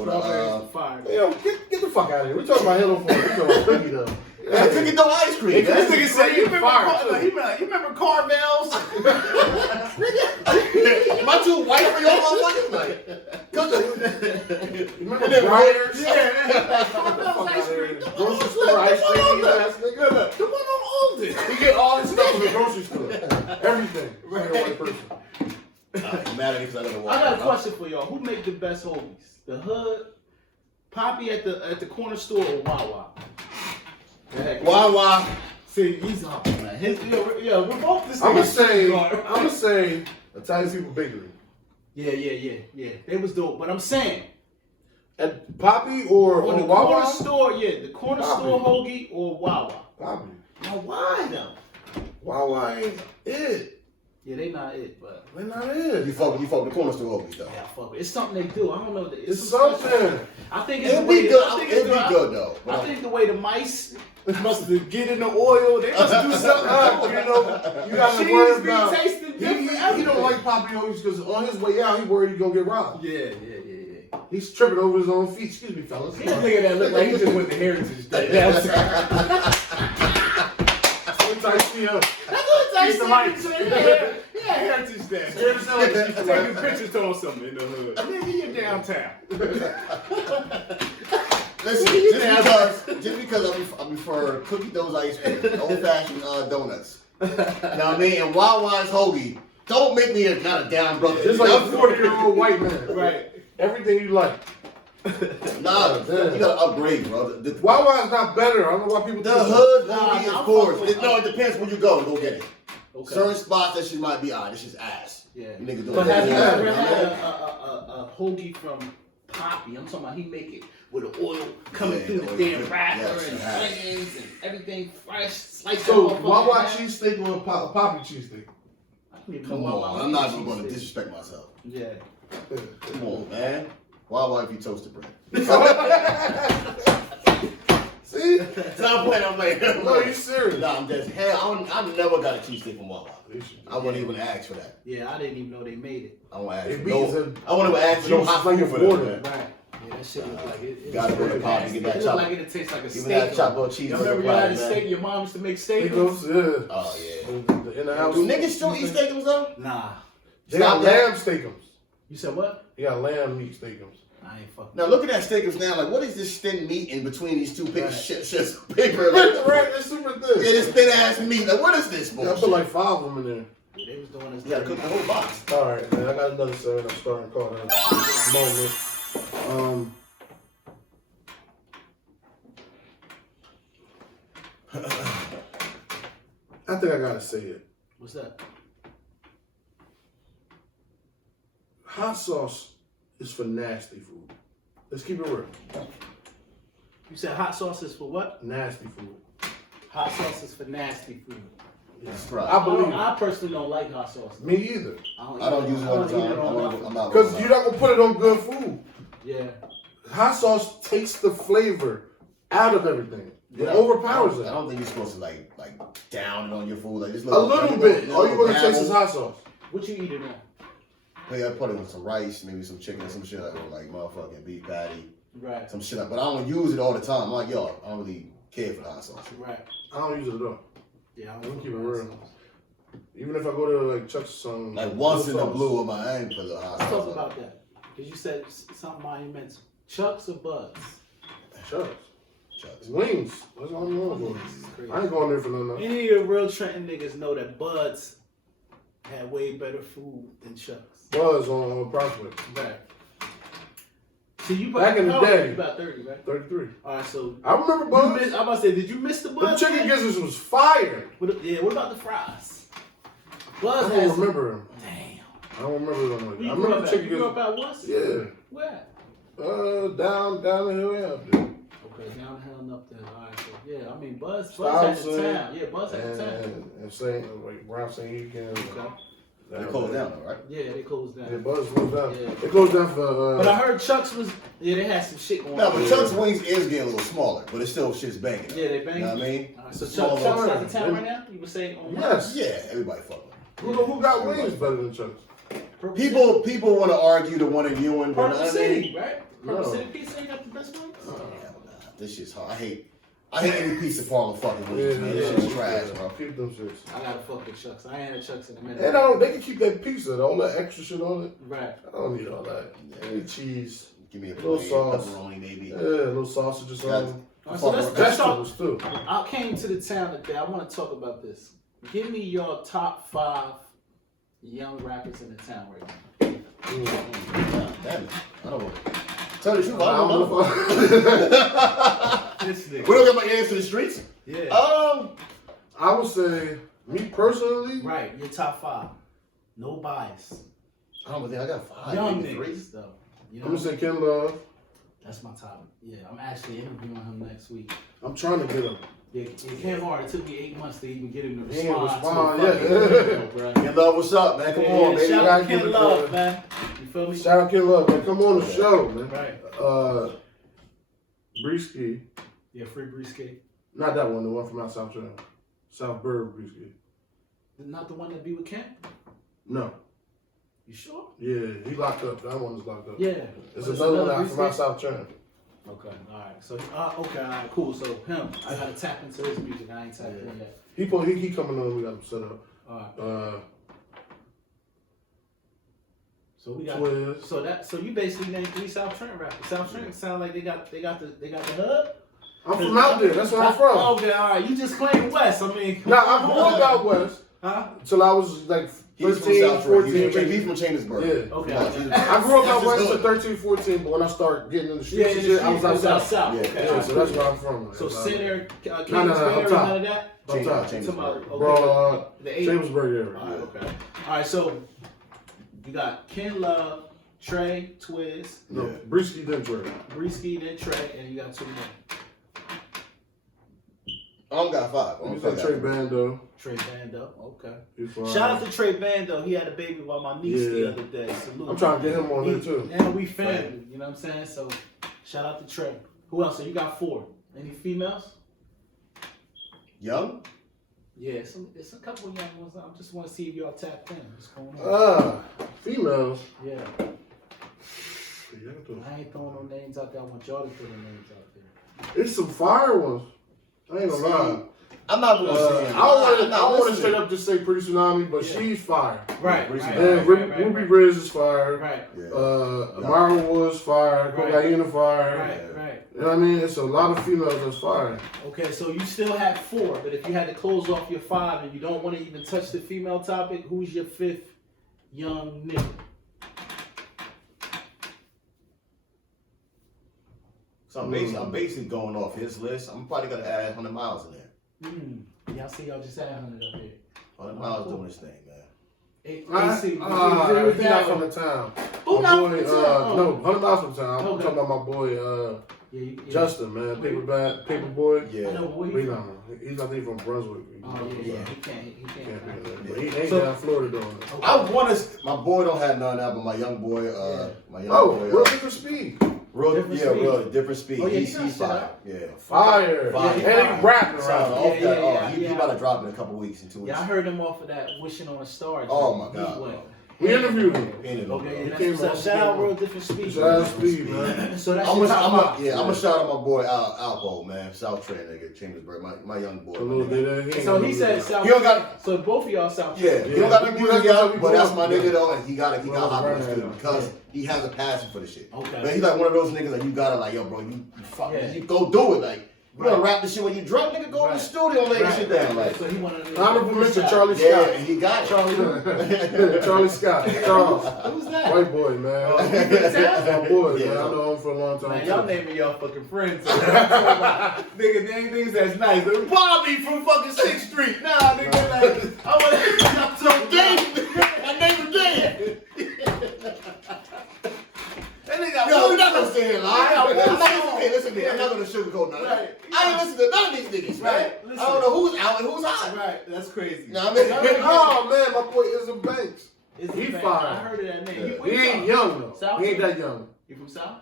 Or Strawberry fire. Yo, get the fuck out of here. We talking about Halo Farms. We talking about cookie though. Yeah, cookie dough ice cream. This nigga said, you Fire, remember Carvel's? Am I too white for your motherfuckers? Like, Remember then Grinders? Yeah. Carvel's ice cream. Grocery store ice cream. You ass nigga. The one on Oldest. You get all this stuff from the grocery store. Everything. Like a white person. I'm mad at you because I gotta walk. I got a question for y'all. Who make the best homies? The Hood, Poppy at the corner store, or Wawa? Wawa. See, he's up, man. We're both the same. I'm gonna say Italian People Bakery. Yeah. They was dope. But I'm saying, At Poppy or on the Wawa? corner store, the corner Poppy. store hoagie or Wawa. Poppy. Now why though? Wawa ain't it. Yeah, they not it, but They're not it. You fuck with the corner store hoagies though. yeah, fuck it. It's something they do. I don't know. It's something. I think it's It'll the way be good. It'll be good though. I think the way the mice must get in the oil, they must do something. You know, you got to Cheese worry be about. tasting He different. don't like Poppy hoagies because on his way out, he worried he's gonna get robbed. Yeah. He's tripping over his own feet. Excuse me, fellas. He's a nigga that look like he just went to Heritage Day. That's That's what Tyson did. Yeah, Heritage Day. Taking pictures to something in the hood. Nigga, you're downtown. Listen, just because I prefer cookie dough ice cream, old fashioned donuts. You know what I mean? And Wawa's hoagie. Don't make me not a down brother. It's like a 40-year-old white man. Right. Everything you like. Nah, you gotta upgrade, bro. Wawa's not better. I don't know why people The think hood Nah, hoagie, nah, of course. I'm fucking- It depends where you go to go get it. Okay. Certain spots that shit might be, this is ass. Yeah. You niggas doing But have you that. ever had a hoagie from Poppy? I'm talking about he make it with the oil coming Yeah, through the oil, damn wrapper yes, and I have. onions and everything fresh. Sliced So up, Wawa motherfucking- cheesesteak or Poppy cheesesteak? I don't even Come know Wawa on, I'm not even cheesesteak. going to disrespect myself. Yeah. Come on, man. Wawa if you toasted bread. See? Stop playing, I'm like, No, you serious? Nah, I'm dead. Hell, I never got a cheesesteak from Wawa. I wouldn't even ask for that. Yeah, I didn't even know they made it. I won't ask It for beats no. a- I won't even ask for no juice hot like food a for that, water. man. Right. Yeah, that shit look like it. Gotta go to Poppy, get that It look chop. like it tastes like a Even steak. that chopped cheese. You on the remember you had a platter, steak? man. Your mom used to make steak. Steakums, yeah. Oh yeah. In the house. Do niggas still eat steakums though? Nah. They got Stop that. lamb steakums. You said what? They got lamb meat steakums. I ain't fucking. Now look at that steakums now. Like, what is this thin meat in between these two big Right. shits of paper? Like, Right, it's super thin. yeah, this thin ass meat. Like, what is this Yeah, I bullshit? put like 5 of them in there. Yeah, they was doing this. You gotta cook the whole box. All right, man. I got another segment I'm starting to call that moment. I think I gotta say it. What's that? Hot sauce is for nasty food. Let's keep it real. You said hot sauce is for what? Nasty food. Hot sauce is for nasty food. That's right. I believe it. I personally don't like hot sauce. Me either. I don't use it all the eat time. on nothing. I'm not. Because you're not gonna put it on good food. Yeah. Hot sauce takes the flavor out of everything. It overpowers it. I don't think you're supposed to like down it on your food. Like just A little bit. All you're gonna taste is hot sauce. What you eating on? Hey, I put it with some rice, maybe some chicken, some shit like, or like motherfucking beef patty, Right. some shit like. But I don't use it all the time. I'm like, yo, I don't really care for the hot sauce. Right. I don't use it at all. Yeah, I don't keep it hot real. sauce. Even if I go to like Chuck's or something. Like once in the blue of my end for the hot Let's sauce. talk about that. Because you said something monumental. Chuck's or Buds? Chuck's. Chuck's. Wings. That's all I'm going for. I ain't going there for nothing. Any of the real Trenton niggas know that Buds had way better food than Chuck's. Buzz on Prospect. Right. So you Back in the day. You about 30, right? 33. All right, so I remember Buzz. I'm about to say, did you miss the The Buzz? chicken gizzards was fire. What about the fries? Buzz I has don't remember them. Damn. I don't remember them. Where I you remember the chicken You grew up gizzards. at Wats? Yeah. Where? Down the hill, yeah. Up there. Okay, down the hill and up there. All right, so yeah, I mean Buzz had Stuyvesant, the town. Yeah, Buzz had the town. And St. like Brown St. Eugen. Okay. They closed down though, right? Yeah, they closed down. Yeah, Buzz closed down. Yeah. They closed down for. But I heard Chuck's was they had some shit going No, on. but Chuck's wings is getting a little smaller, but it's still shit's banging. Yeah, they banging. You know what I mean? All right, so Smaller. Chuck's out the town right now? You were saying on Yes. Yeah, everybody fucking. Who got wings better than Chuck's? People want to argue the one in Ewan, but Purple I mean, City, right? Purple No. City Pizza ain't got the best ones? hell nah, this shit's hard. I hate any pizza parlor fucking wings, man. This shit's trash, bro. Keep them shits. I gotta fuck with Chuck's. I ain't had Chuck's in a minute. And they can keep that pizza, all that extra shit on it. Right. I don't need all that. Any cheese. Give me a Little plain sauce. pepperoni, maybe. Yeah, a little sausage or something. All right, so let's talk. Vegetables too. I came to the town today. I want to talk about this. Give me your top 5 young rappers in the town right now. God damn it. I don't know. Tell the truth, I I don't know. This nigga. We don't get my ears to the streets. Yeah. I would say, me personally, Right, your top 5. No bias. I don't think I got 5. Young maybe 3. niggas, though. You know I'm gonna say Ken Love. That's my top. Yeah, I'm actually interviewing him next week. I'm trying to get him. Yeah, it came hard. It took me 8 months to even get him to He ain't respond. respond, to a fucking yeah. video, bro. Ken Love, what's up, man? Come on, baby. Shout out gotta to give Ken it Love, to- man. You feel me? Shout out Ken Love, man. Come on the show, man. Right. Breeski. Yeah, Free Brisket. Not that one, the one from out South China. South Burr Breeski. Not the one that be with Ken? No. You sure? Yeah, he locked up. That one is locked up. Yeah. There's another one out from out South China. Okay, alright. So, okay, alright, cool. So, him, I gotta tap into his music. I ain't tapped in yet. He coming on. We got him set up. Alright. So we got. Twiz. So you basically named 3 South Trent rappers. South Trent sound like they got the hub. I'm from out there. That's where I'm from. Okay, alright. You just claimed West. I mean. Now I grew up out west Huh? till I was like He's from 13, South Florida. 14. He's from Chambersburg. Yeah. Okay. I grew up out That's west his till hood. 13, 14, but when I started getting in the Yeah, streets in and the shit, I was out south. south. Yeah. Okay, Yeah, alright, so that's cool. where I'm from. Man. So center, no, Kingsbury, up top. none of that. Up top. Chambersburg. Okay. Broad, The 8. Chambersburg area. Alright, okay. Alright, so you got Ken Love, Trey, Twiz, No, Yeah. Breeski then Trey. Brisky, then Trey, and you got 2 more. I don't got 5. He's got Trey Bando. Trey Bando, okay. He's fine. Shout out to Trey Bando. He had a baby by my niece the Yeah. other day. Salute. I'm trying to get him on there too. And we family, you know what I'm saying? So shout out to Trey. Who else? So you got 4. Any females? Young? Yeah, it's a couple of young ones. I just want to see if y'all tapped in. What's going on? Females. Yeah. Yeah, I ain't throwing no names out there. I want y'all to throw the names out there. it's some fire ones. I ain't gonna lie. I'm not going to say I don't want to straight up just say Pretty Tsunami, but Yeah. she's fire. Right, Brisky. right, And Ruby Riz is fire. Right, Yeah. Amara Woods fire. Right. Cocaine fire. right. You know what I mean? It's a lot of females that's fire. Okay, so you still have 4, but if you had to close off your 5 and you don't want to even touch the female topic, who's your 5th young nigga? So I'm basically going off his list. I'm probably going to add 100 miles in there. Yeah, I see y'all just had 100 up here. 100 miles doing his thing, man. AC, He's you agree with not that from one? the town. Who My not boy, from the town? No, 100 miles from town. I'm Okay. talking about my boy Yeah. Justin, man. Paper boy. Yeah. I know, but where But you no, from? he's not even from Brunswick. Oh, yeah. He can't. Can't be there. Yeah. But he ain't So- down Florida doing it. Okay. I want to. My boy don't have none now, but my young boy, my young Oh, boy. Real Nigga Speed. Real, Different yeah, speed. real different speed. Oh, yeah, he's he got shit fire. out. Yeah. Fire. Fire. And he rapping Sounds around. off that. yeah, He about to drop in a couple weeks, in 2 weeks. Yeah, I heard him off of that Wishing on a Star. Oh my He God. went. We interviewed him. Okay, He yeah, came that's on. shout out Real Different Speed. Shout out Speed, man. So that's I'm your gonna top five. shout out my boy Alpo, man. South Trey nigga, Chambersburg, my young boy. A little bit of him. So he said South. He don't got. So both of y'all South. Yeah, he don't got the music out, but that's my nigga though, and he got hot in the studio because he has a passion for the shit. Okay. But he's like one of those niggas that you gotta like, yo, bro, you fuck, Yeah. you go do it, like. You gonna rap this shit when you drunk, nigga? Go in the studio and lay this shit down, like. So he wanted to. Honorable mention Charlie Yeah, Scott. and he got it. Charlie Scott. Charles. Who's that? White boy, man. Oh, he from That's town? my boy, Yeah. man. I know him for a long time. Man, y'all naming y'all fucking friends. Nigga, they ain't things that's nice. Bobby from fucking 6th Street. Nah, nigga, like, I want to so gay. I name him gay. That nigga, Yo, we're not gonna stay here live. Hey, Listen to me. I'm not gonna sugarcoat nothing. Right. I ain't listen to none of these niggas, man. Right. I don't know who's out and who's hot. Right, that's crazy. You know what I mean? Oh, man, my boy Ism Banks. He fine. fine. I heard of that name. Yeah. Where He you ain't from? young, though. South? He ain't that young. You from South?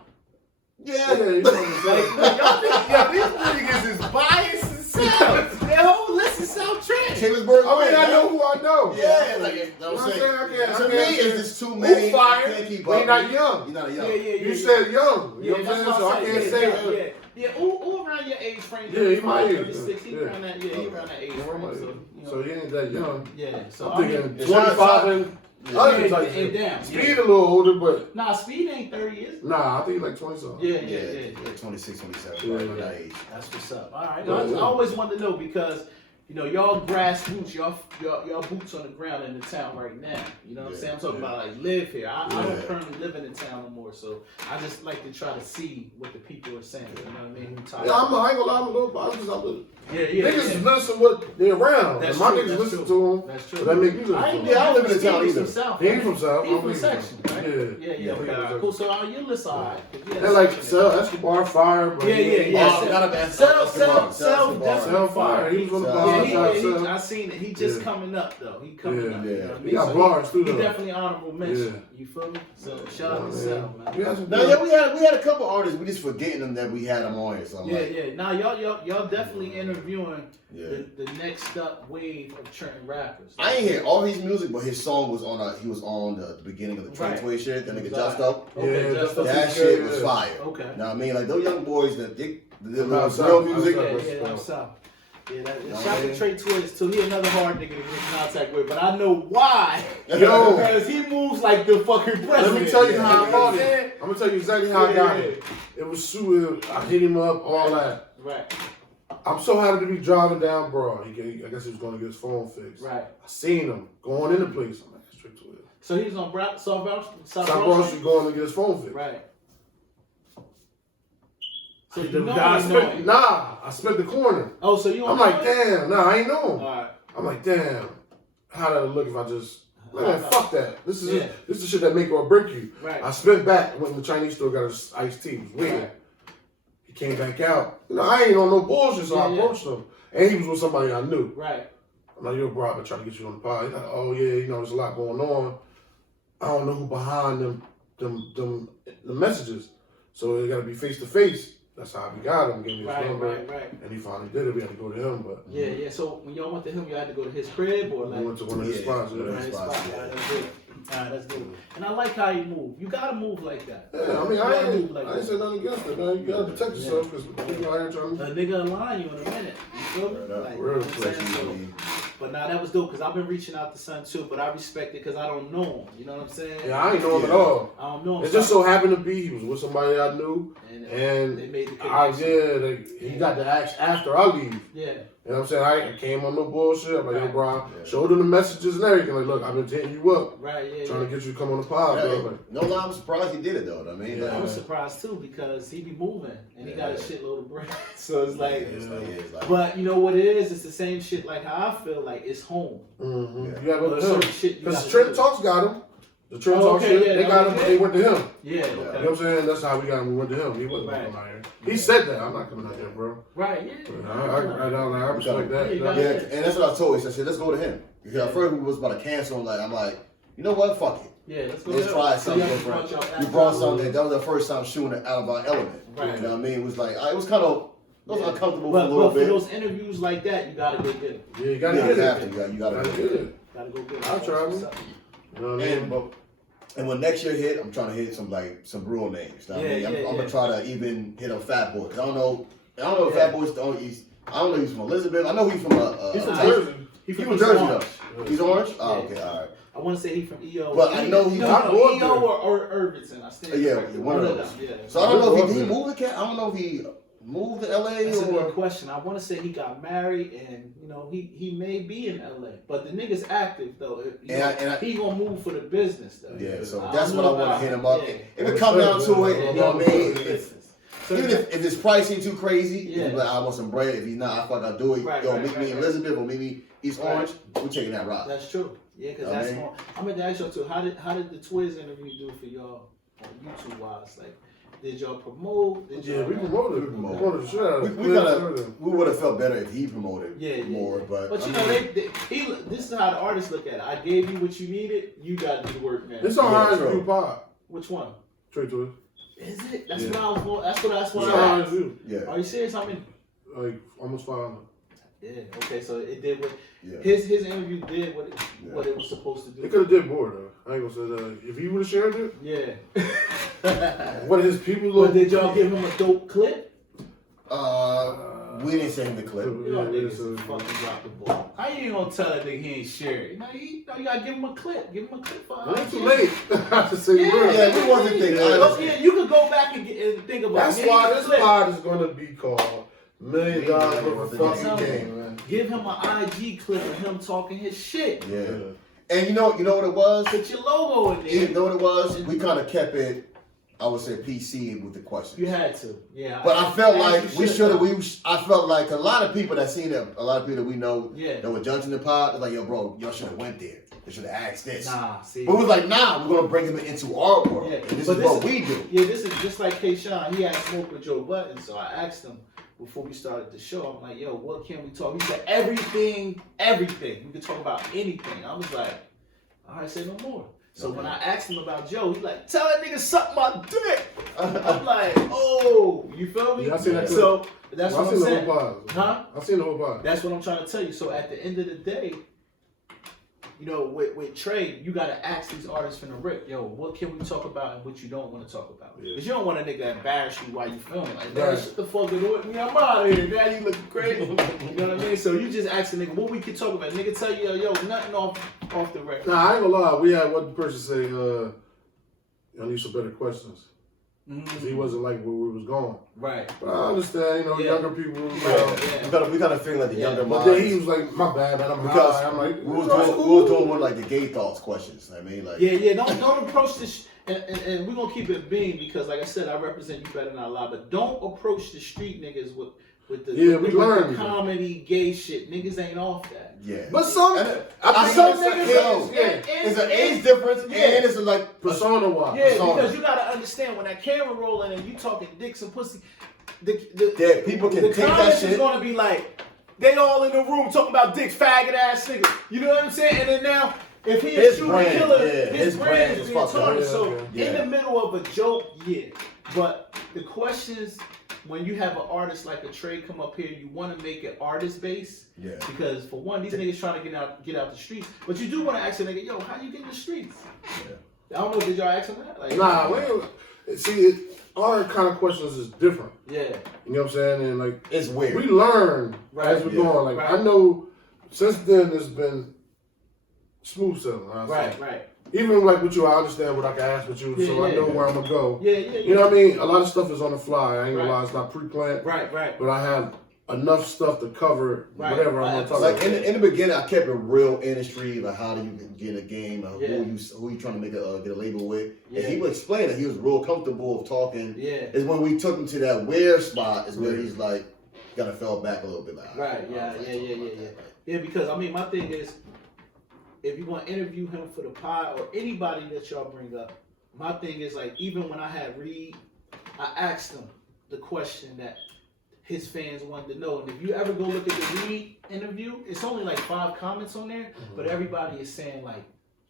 Yeah. Yeah, he's from the South. Y'all think, yo, these niggas is biased and South. Their whole list is South Trend. Chambersburg. I mean, I know who I know. Yeah, like I'm I'm saying. saying, I To me, can't it's just too many. Who fired? You can't keep But he up. not young. He's not a Yeah, young. yeah, yeah. You said young. You know what I'm that's saying? what So I I'm can't saying. say. Yeah. Who around your age frame? Yeah, he my age. 36. He Yeah. around that. Yeah, he around that age frame. So, you know, So he ain't that young. yeah. So I'm thinking It's 25 and under type and shit. down. Speed a little older, but Nah, Speed ain't 30 years. nah, I think he's like 20 something. Yeah. 26, 27. Yeah. Right, that age. That's what's up. All right. Yeah. I always wanted to know because, you know, y'all grassroots, y'all boots on the ground in the town right now. You know what I'm saying? I'm talking about like live here. I don't currently live in the town no more, so I just like to try to see what the people are saying. You know what I mean? Yeah, I ain't gonna lie, I'm a little biased. Yeah. Niggas listen what they're around. That's And my true, niggas that's listen true. to them. That's true. So that make music. I ain't Yeah, I don't live in the town He's either. from South. He ain't from South. He's I'm from from section, South. right? Yeah. Yeah. Okay. All right, cool. So your list all right. They like sell Escobar Fire, but Yeah. Oh, gotta ask Sell, Escobar. definitely Sell Fire. He was on the Yeah, bar. I seen it. He just coming up though. He coming Yeah, up. yeah. You know what I mean? He got So bars too, He though. definitely honorable mention. Yeah. You feel me? So shout out to Sal, man. We had some No, yeah, we had a couple artists. We just forgetting them that we had them on here. So I'm like, Yeah. Now y'all definitely interviewing yeah. the next up wave of Trenton rappers. I ain't hear all his music, but his song was on. He was on the beginning of the Right. Trentway shit. That nigga Right. Just Up. Okay, Yeah, just Just That Up. shit Yeah. was fire. Okay. Know what I mean? Like those young boys that they Nah, real music. Yeah, I'm South. Yeah, shout out to Trey Twiz too. He another hard nigga to get in contact with, but I know why. Yo. Because he moves like the fucking president. Let me tell you how I got You know what I'm it. I'm gonna tell you exactly how I got it. It was Sue. I hit him up, all that. Right. I'm so happy to be driving down Broad. I guess he was going to get his phone fixed. Right. I seen him going in the place. I'm like, straight to it. So he was on South South Broad Street going to get his phone fixed. Right. So The you know guy he know spent, him. I spent the corner. Oh, so you? I'm like, damn. Nah, I ain't know him. All right. I'm like, damn. How did it look if I just? Man, fuck that. This is Yeah. this is the shit that make or break you. Right. I spent back when the Chinese store got his iced tea. It was weird. Right. He came back out. You know, I ain't on no bullshit, so I Yeah. approached him. And he was with somebody I knew. Right. I'm like, yo, bro, I've been trying to get you on the pod. He's like, oh yeah, you know, there's a lot going on. I don't know who behind the messages. So it gotta be face to face. That's how we got him, gave me his number. Right. And he finally did it. We had to go to him, but Yeah. So when y'all went to him, you had to go to his crib or like. we went to one of his spots. Yeah. Yeah. Right, his spot. All right, that's good. All right, that's good. And I like how you move. You gotta move like that. Yeah, I mean, You I gotta ain't move like say nothing against it, man. You gotta protect yourself because people out here trying to. A nigga align you in a minute. You feel me? Right up. Like, you Real know what I'm saying? Especially But now that was dope because I've been reaching out to Son too, but I respect it because I don't know him. You know what I'm saying? Yeah, I ain't know him at all. I don't know him. It just so happened to be he was with somebody I knew, and they made the I connection. he got the act after I leave. Yeah. You know what I'm saying? I came on no bullshit. I'm like, yo, Right. bro, I showed him the messages and everything. Like, look, I've been hitting you up, Right. Yeah. trying to get you to come on the pod, bro. Yeah, Like, no lie, I'm surprised he did it though. I mean, Yeah. I was like, surprised too because he be moving and he got a Yeah. shitload of bread. So it's like, it's like, but you know what it is? It's the same shit like how I feel like it's home. mm-hmm. Yeah. You gotta go But to certain him. shit you Because gotta Trent do. Talks got him. The Trent Oh, Talks okay, shit, yeah, they that got was him, it. but they went to him. Yeah. You know what I'm saying? That's how we got him. We went to him. He wasn't Right. coming out here. He said that. I'm not coming out here, bro. Right. I Yeah. respect that. Yeah, you yeah, gotta- and that's what I told you. I said, let's go to him. Because at first we was about to cancel him. Like, I'm like, you know what? Fuck it. Yeah, let's go. Let's try something So different. You brought something. That was the first time shooting it out of our element. Right. You know what I mean? It was like it was kind of uncomfortable but, for a little but bit. for those interviews like that, you gotta go get it. Yeah, you gotta get it. You gotta get it. Gotta go get it. I'll try them. You know what I mean? And when next year hit, I'm trying to hit some real names. You know what I mean? I'm gonna try to even hit a Fat Boy. I don't know if Fat Boy's I don't know if he's from Elizabeth. I know he's from he's from Jersey. He's from Jersey though. Yeah. He's orange? Oh, okay, all right. I want to say he's from EO. But I know he's not EO or Irvington. I stand one of those. Yeah. So I don't know if he moved to I don't know if he moved to LA That's a or good question. I want to say he got married and he may be in LA, but the nigga's active though. He gonna move for the business though. Yeah, so that's what I want to hit him up. Yeah. If it come down to it, you know what I mean? So Even if his price ain't too crazy, Yeah. like, I want some bread. If he's not, I fuck, I'll do it. Meet me in Elizabeth or meet me East Right. Orange. We're taking that route. That's true. Yeah, because that's more. I'm gonna ask y'all too. How did the Twiz interview do for y'all on YouTube wise? Like, did y'all promote? Yeah, we promoted. We promoted the shit out of it. We would have felt better if he promoted more. But But you know, this is how the artists look at it. I gave you what you needed. You got to do the work now. It's on High View Pod. Which one? Straight to it. Is it? That's what I was going. That's what It's I on High asked. View. Yeah. Are you serious? I mean, Like almost 500. yeah. Okay, so it did what Yeah. his interview did what it was supposed to do. It could have did more though. I ain't gonna say that. If he would have shared it, Yeah. what his people But look. did y'all give him a dope clip? We didn't send the clip. Y'all niggas fucking dropped the ball. How you gonna tell that nigga he ain't share it? You gotta give him a clip. Give him a clip for It's too late. I should say Yeah, real. Yeah, we wasn't thinking. Yeah, you could go back and think about That's it. why this pod is gonna be called $1 Million Worth of Fucking Game, man. Give him an IG clip of him talking his shit. Yeah. And you know what it was? Put your logo in there. You know what it was? We kind of kept it, I would say, PC with the questions. You had to, yeah. But I felt like we should have. I felt like a lot of people that seen it, a lot of people that we know that were judging the pod, was like, yo, bro, y'all should have went there. They should have asked this. Nah, see. But it was like, nah, we're gonna bring him into our world. Yeah. And this is what we do. Yeah, this is just like K-Sean. He had smoke with Joe Budden, so I asked him before we started the show. I'm like, yo, what can we talk? He said everything. We can talk about anything. I was like, all right, say no more. So when I asked him about Joe, he's like, tell that nigga suck my dick. I'm like, oh, you feel me? Yeah, I seen that clip. So that's what I'm saying. I seen the whole pod. Huh? I seen the whole pod. That's what I'm trying to tell you. So at the end of the day, you know, with Trey, you gotta ask these artists from the rip, yo, what can we talk about and what you don't want to talk about? Because you don't want a nigga to embarrass you while you filming. Like, man, shut the fuck up, me, I'm out of here. Now you looking crazy. You know what I mean? So you just ask the nigga what we can talk about. Nigga tell you, yo, nothing off the record. Nah, I ain't gonna lie. We had one person say, I need some better questions. He wasn't like where we was going. Right. But I understand, younger people. We gotta feel like the younger But minds. then he was like, my bad, man. I'm like, we was doing one like the gay thoughts questions. I mean, like Don't approach this. And we're gonna keep it being because, like I said, I represent you better than I lie. But don't approach the street niggas with the comedy gay shit. Niggas ain't off that. Yeah. But some niggas, it's an age difference and it's like persona wise. Yeah, because you gotta understand when that camera rolling and you talking dicks and pussy, people can take that shit. Is gonna be like they all in the room talking about dicks, faggot ass niggas. You know what I'm saying? And then now, if he is shooting killer, his brand is being tarnished. So in the middle of a joke, but the questions. When you have an artist like a Trey come up here, you want to make it artist based. Yeah. Because for one, these niggas trying to get out the streets, but you do want to ask a nigga, yo, how you get in the streets? Yeah. I don't know. Did y'all ask him that? Like, nah, see, our kind of questions is different. Yeah. You know what I'm saying? And like, it's weird. We learn as we're going. Like I know, since then it's been smooth sailing. Right. Even like with you, I understand what I can ask with you, so I know where I'm gonna go. Yeah. You know what I mean? A lot of stuff is on the fly. I ain't gonna lie, it's not pre-planned. Right. But I have enough stuff to cover whatever I'm gonna talk about. Like in the beginning, I kept it real industry. Like, how do you get a game? Who you trying to make get a label with? And he would explain that he was real comfortable of talking. Yeah. Is when we took him to that weird spot. Is where he's like, kind of fell back a little bit. Like, right. Yeah. Because I mean, my thing is, if you want to interview him for the pod or anybody that y'all bring up, my thing is like, even when I had Reed, I asked him the question that his fans wanted to know. And if you ever go look at the Reed interview, it's only like 5 comments on there, but everybody is saying like,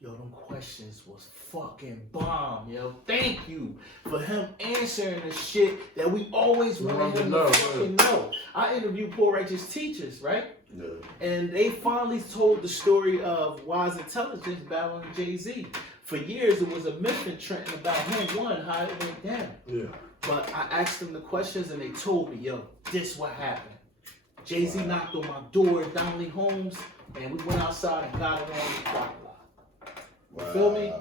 Yo, them questions was fucking bomb, yo. Thank you for him answering the shit that we always wanted him to fucking know. I interviewed Poor Righteous Teachers, right? Yeah. And they finally told the story of Wats Intelligence battling Jay-Z. For years, it was a myth in Trenton about who won, how it went down. Yeah. But I asked them the questions and they told me, yo, this what happened. Jay-Z knocked on my door at Donnelly Homes and we went outside and got it on the clock block. You feel me?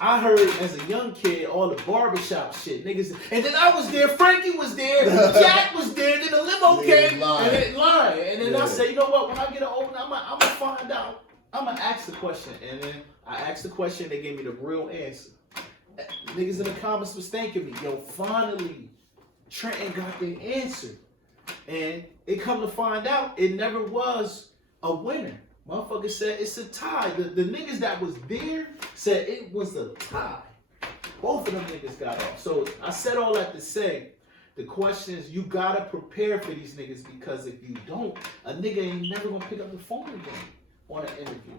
I heard as a young kid all the barbershop shit, niggas, and then I was there, Frankie was there, Jack was there, then the limo came and it lied. And then I said, you know what, when I get older, I'm gonna find out. I'm gonna ask the question. And then I asked the question, they gave me the real answer. Niggas in the comments was thanking me, yo, finally, Trenton got the answer. And it come to find out, it never was a winner. Motherfucker said it's a tie. The niggas that was there said it was a tie. Both of them niggas got off. So I said all that to say, the question is, you gotta prepare for these niggas because if you don't, a nigga ain't never gonna pick up the phone again on an interview.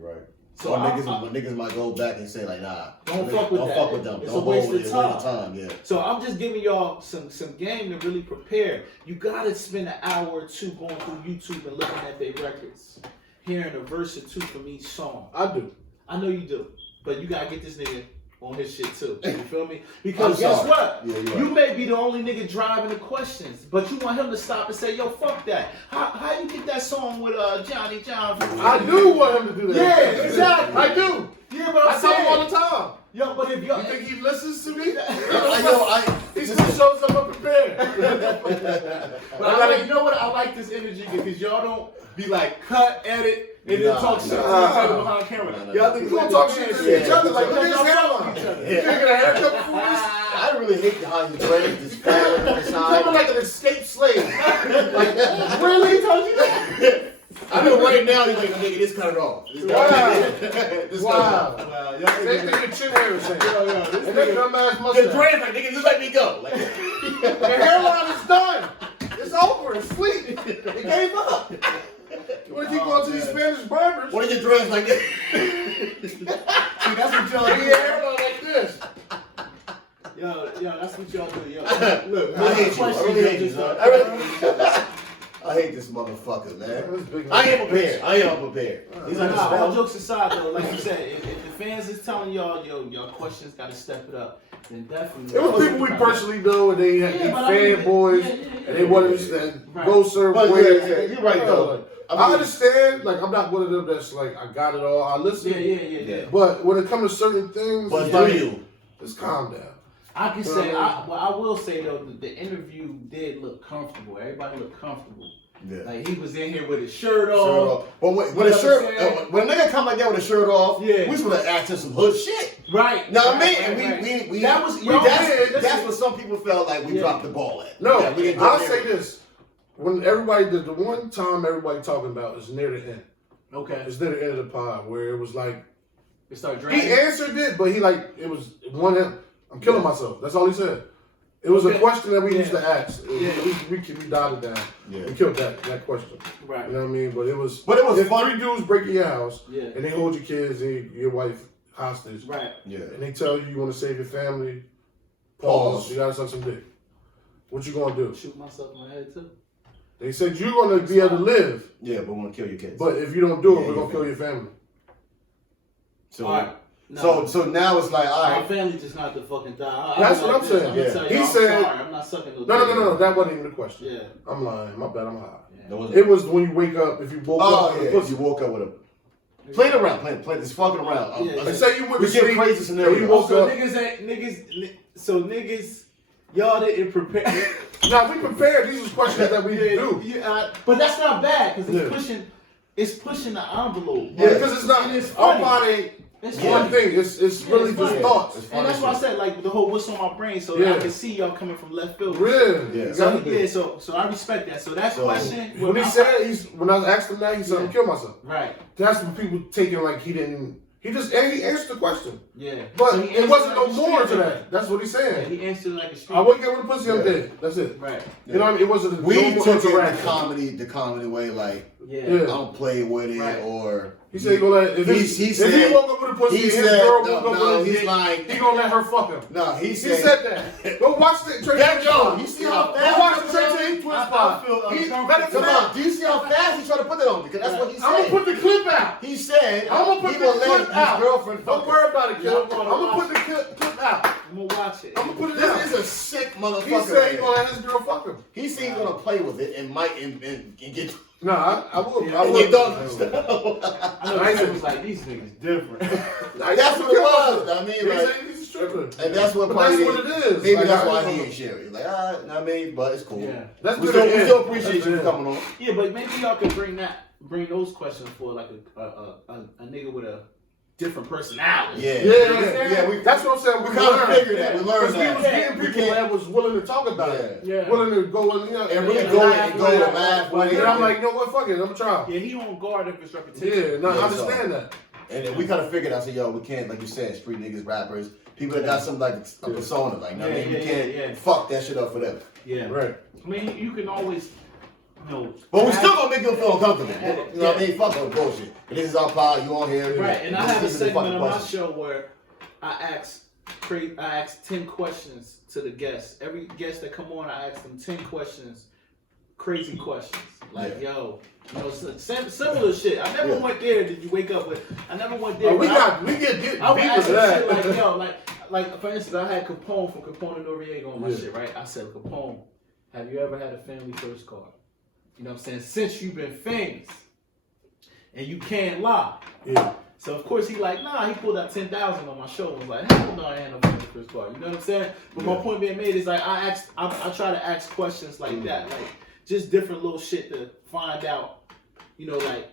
You're right. So niggas might go back and say like, nah, don't fuck with them. It's a waste of time. Yeah. So I'm just giving y'all some game to really prepare. You gotta spend an hour or two going through YouTube and looking at their records, hearing a verse or two from each song. I do. I know you do, but you gotta get this nigga on his shit too. You feel me? Because guess what? Yeah, you may be the only nigga driving the questions, but you want him to stop and say, yo, fuck that. How you get that song with Johnny John? I do want him to do that. Yeah, exactly. I do. Yeah, but I tell him all the time. Yo, but if You think he listens to me? He This still is- shows up prepared. But you know what? I like this energy because y'all don't be like cut, edit, and then talk shit to each other behind camera. Y'all think We gonna talk shit to each other like look at his hairline. You taking a haircut before this? I really hate how you dread this fat on the You side. coming like an escaped slave. Like, really? Told you that? I know right now he's like, nigga, this cut it off. This Wow. Wow, Same thing your chin hair is saying. And that dumbass The mustache. dread's like, nigga, just let me go. Like, The hairline is done. It's over. It's sweet. It gave up. You want to keep going to these Spanish barbers? what are your dreads like this? See, that's what y'all Make do. your hairline like this. Yo, that's what y'all do. Yo, look, I hate you. I really hate you, son. I hate this motherfucker, man. I ain't prepared. He's like, all jokes aside, though, like you said, if the fans is telling y'all, yo, your questions got to step it up, then definitely. It was people we personally know, and they had fanboys, and they wanted to go serve ways. You're right, though. I understand, like, I'm not one of them that's like, I got it all, I listen. Yeah. But when it comes to certain things, But it's do like, you? just calm down. I can say, I will say though, the interview did look comfortable. Everybody looked comfortable. Yeah. Like he was in here with his shirt off. But when a shirt, when a nigga come like that with a shirt off, Yeah. we supposed to ask him some hood shit. Right. Know what I mean? Right, And right. we That was- that's what some people felt like we dropped the ball at. No, Yeah, we didn't go I'll there. say this. When everybody, the one time everybody talking about is near the end. Okay. It's near the end of the pod where it was like, It started he dragging. answered it, but he like, it was one, I'm killing myself. That's all he said. It was a question that we used to ask. We dotted down. Yeah. We killed that question. Right. You know what I mean? But it was funny. three dudes break in your house Yeah. and they hold your kids and your wife hostage. Right. Yeah. And they tell you want to save your family. Pause. You gotta suck some dick. What you gonna do? Shoot myself in my head too. They said you're gonna be able to live, Yeah, but we want to kill your kids. but if you don't do it, Yeah, we're gonna yeah. kill your family. So, All right. No. so now it's like, all My right. family just not to fucking die. That's what I'm saying. Yeah. He I'm said- sorry. I'm not sucking no. No. That wasn't even the question. Yeah. I'm lying. My bad. I'm high. That was It was when you wake up. If you woke up Oh with yeah, a pussy. you woke up with a. Play it around, play this fucking around. Yeah. Let's say you went We to give sleep. crazy and scenarios. you woke So up. niggas, y'all didn't prepare. Now we prepared. These was questions that we do. But that's not bad because Yeah. it's pushing the envelope. Yeah, because it's not. And it's Our funny. body It's ain't one funny. thing. It's really it's just funny. thoughts. And that's why I said like the whole what's on my brain, so Yeah. I can see y'all coming from left field. Really? Yeah. You So gotta do. yeah, so I respect that. So that So, question, When he said, when I asked him that, he said, "I'm Yeah. kill myself." right, That's what people taking like he didn't. He answered the question, yeah, but So he it wasn't answered no like a more to street that. That's what he's nigga. saying. Yeah, he answered like a street. I wake up with a pussy, I'm Yeah. dead. That's it. Right. You know what I mean? It wasn't a We normal took it interaction. the comedy way, like Yeah. I don't play with it Right. or. He said he gonna let if he woke up with a pussy, he his said, girl no, woke up no, with a he's dick, like, he gonna let her fuck him. No, he He said that. Go watch the Trey Yo, Twins. you see how Go fast watch he the put Trey it on? Twins I spot. feel He's uncomfortable. better Come on, do you see how fast he tried to put it on? Because that's what he said. I'm gonna put the clip out. He said I'm gonna put he the will let clip his out. girlfriend Don't fuck worry about it, kid. Yeah, I'm gonna put the clip out. I'm gonna watch it. I'm gonna put it out. This is a sick motherfucker. He said right he here. gonna let his girl fuck him. He said he's gonna play with it and might and get Nah, I will. Yeah, I and will. get done. I know Tyson was like, these niggas different. That's what it was. I mean, He like, said he's a stripper. and that's what But probably that's what it is. Maybe Like, that's I why don't he know. ain't share it. Like, know what I mean? But it's cool. Yeah. That's We good. still appreciate That's you good. coming on. Yeah, but maybe y'all could bring those questions for like a nigga with a different personality. Yeah. Yeah. That's what I'm saying. We kind of figured that. We learned Because we was that. getting people that was willing to talk about it. Yeah. Willing to go and, And really go and laugh. And I'm like, you know what, fuck it, I'm gonna try. Yeah, he on guard if it's repetition. Yeah, no, Yeah, I understand that. And then we kind of figured out, so yo, we can't, like you said, street niggas, rappers, people that got some like a persona, like, you know what I mean? We can't fuck that shit up for them. Yeah. Right. I mean, you can always, you know. But we still gonna make them feel uncomfortable. Yeah. You know what I mean? Fuck that bullshit. And this is our pod, you on here. Right, and I have a This is the segment fucking on my question. show where I ask 10 questions to the guests. Every guest that come on, I ask them 10 questions, crazy questions. Like, yo, you know, similar shit. I never went there. Did you wake up with? I never went there. Oh, we get I would deep ask into them shit that. like, yo, like for instance, I had Capone from Capone and Noriega on my shit, right? I said, Capone, have you ever had a family first card? You know what I'm saying? Since you've been famous, and you can't lie. Yeah. So of course he like, nah, he pulled out 10,000 on my show and was like, hell no, I ain't no family first card. You know what I'm saying? But my point being made is like I try to ask questions like that, like just different little shit to find out, you know, like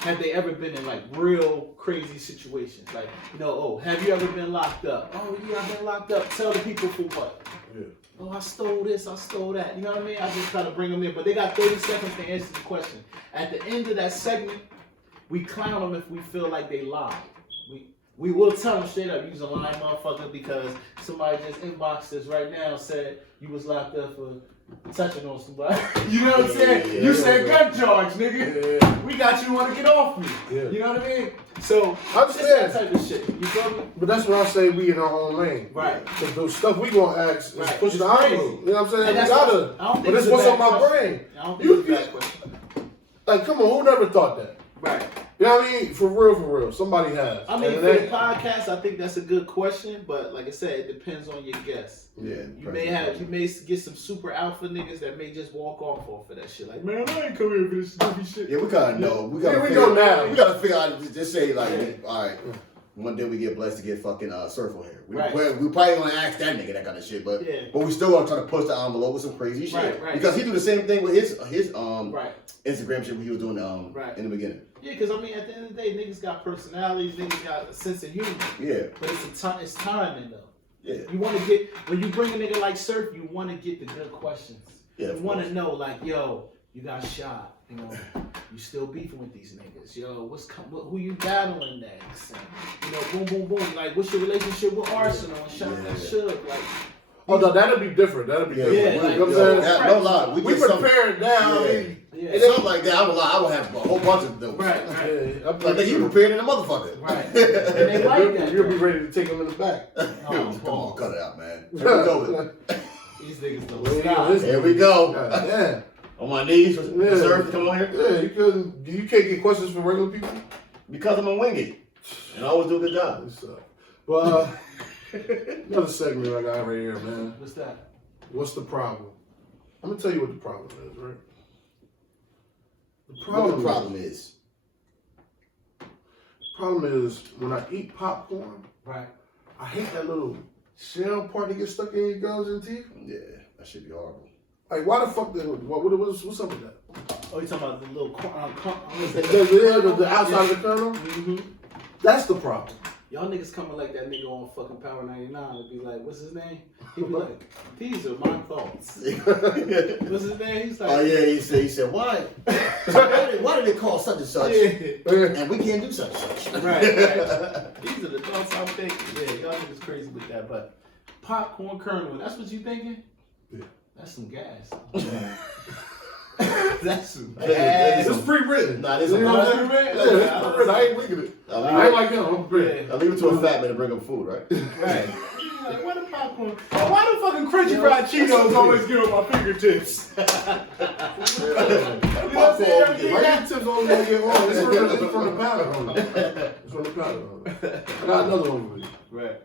have they ever been in like real crazy situations? Like, you know, oh, have you ever been locked up? Oh yeah, I've been locked up. Tell the people for what? Yeah. Oh, I stole this, I stole that. You know what I mean? I just try to bring them in, but they got 30 seconds to answer the question. At the end of that segment, we clown them if we feel like they lied. We will tell them straight up, you's a lying motherfucker because somebody just inboxed us right now and said you was locked up for touching on somebody. You know what I'm saying? You said gun charge, nigga. Yeah. We got you want to get off me. Yeah. You know what I mean? So I it's understand. that type of shit. You feel me? But that's why I say we in our own lane. Right. Because the stuff we gonna ask is Right. pushing the It's crazy. envelope. You know what I'm saying? And We that's gotta. what- I don't think But it's it's a what's bad on my question. brain. I don't think it's a bad question. Like, come on, who never thought that? Right. You know what I mean? For real. Somebody has. I mean, And for the that- podcast, I think that's a good question, but like I said, it depends on your guest. Yeah. You may get some super alpha niggas that may just walk off of that shit. Like, man, I ain't come here for this stupid shit. Yeah, we gotta know. We gotta we figure, know now. We gotta figure out. Just say like, all right. One day we get blessed to get fucking Surf on here. We probably gonna ask that nigga that kind of shit, but we still gonna try to push the envelope with some crazy shit. Right. Because he do the same thing with his Right. Instagram shit he was doing in the beginning. Yeah, because I mean, at the end of the day, niggas got personalities, niggas got a sense of humor. Yeah. But it's timing though. Yeah. You want to get, when you bring a nigga like Surf, you want to get the good questions. Yeah, You want to know, like, yo, you got shot. You know, you still beefing with these niggas. Yo, who you battling next? And, you know, boom, boom, boom. Like, what's your relationship with Arsenal and Shaq and Suge? Like, Oh no, that'll be different. That'll be different. Yeah, You like, know what I'm saying? No lie. We get some- prepared now. Yeah. I mean, yeah. Something like that. I would have a whole bunch of those. Right. yeah, I'm Like you prepared in a motherfucker. Right. And they like that. You'll be ready to take them in the back. Oh, Come on, cut it out, man. Here we go. These niggas don't Well, stop. listen. Here we go. Yeah. On my knees for Yeah. Surf to come on here. Yeah, you can't get questions from regular people. Because I'm a wing it. And I always do a good job. But another segment I got right here, man. What's that? What's the problem? I'm gonna tell you what the problem is, right? What the problem is. Problem is when I eat popcorn, Right. I hate that little shell part that gets stuck in your gums and teeth. Yeah, that should be horrible. Like, why the fuck? What's up with that? Oh, you talking about the little The outside of the kernel. Mm-hmm. That's the problem. Y'all niggas coming like that nigga on fucking Power 99 and be like, what's his name? He be like, these are my thoughts. What's his name? He's like, Oh yeah, he said, why? Why did they call such and such? Yeah. And we can't do such and such. Right. These are the thoughts I'm thinking. Yeah, y'all niggas crazy with that. But popcorn kernel, that's what you thinking? Yeah. That's some gas. That's It's pre-written. Nah, this You is know what I'm saying? pre-written? Yeah, it's pre-written. I ain't wicked it. I ain't like him. I'm prepared. I leave it to a fat man to bring up food, right? Right. Like, why the popcorn? Why the fucking crunchy fried Cheetos always get on my fingertips? You know what I'm saying? My tips only gonna get home. It's from the powder on it. It's from the powder on it. I got another one for you. Right.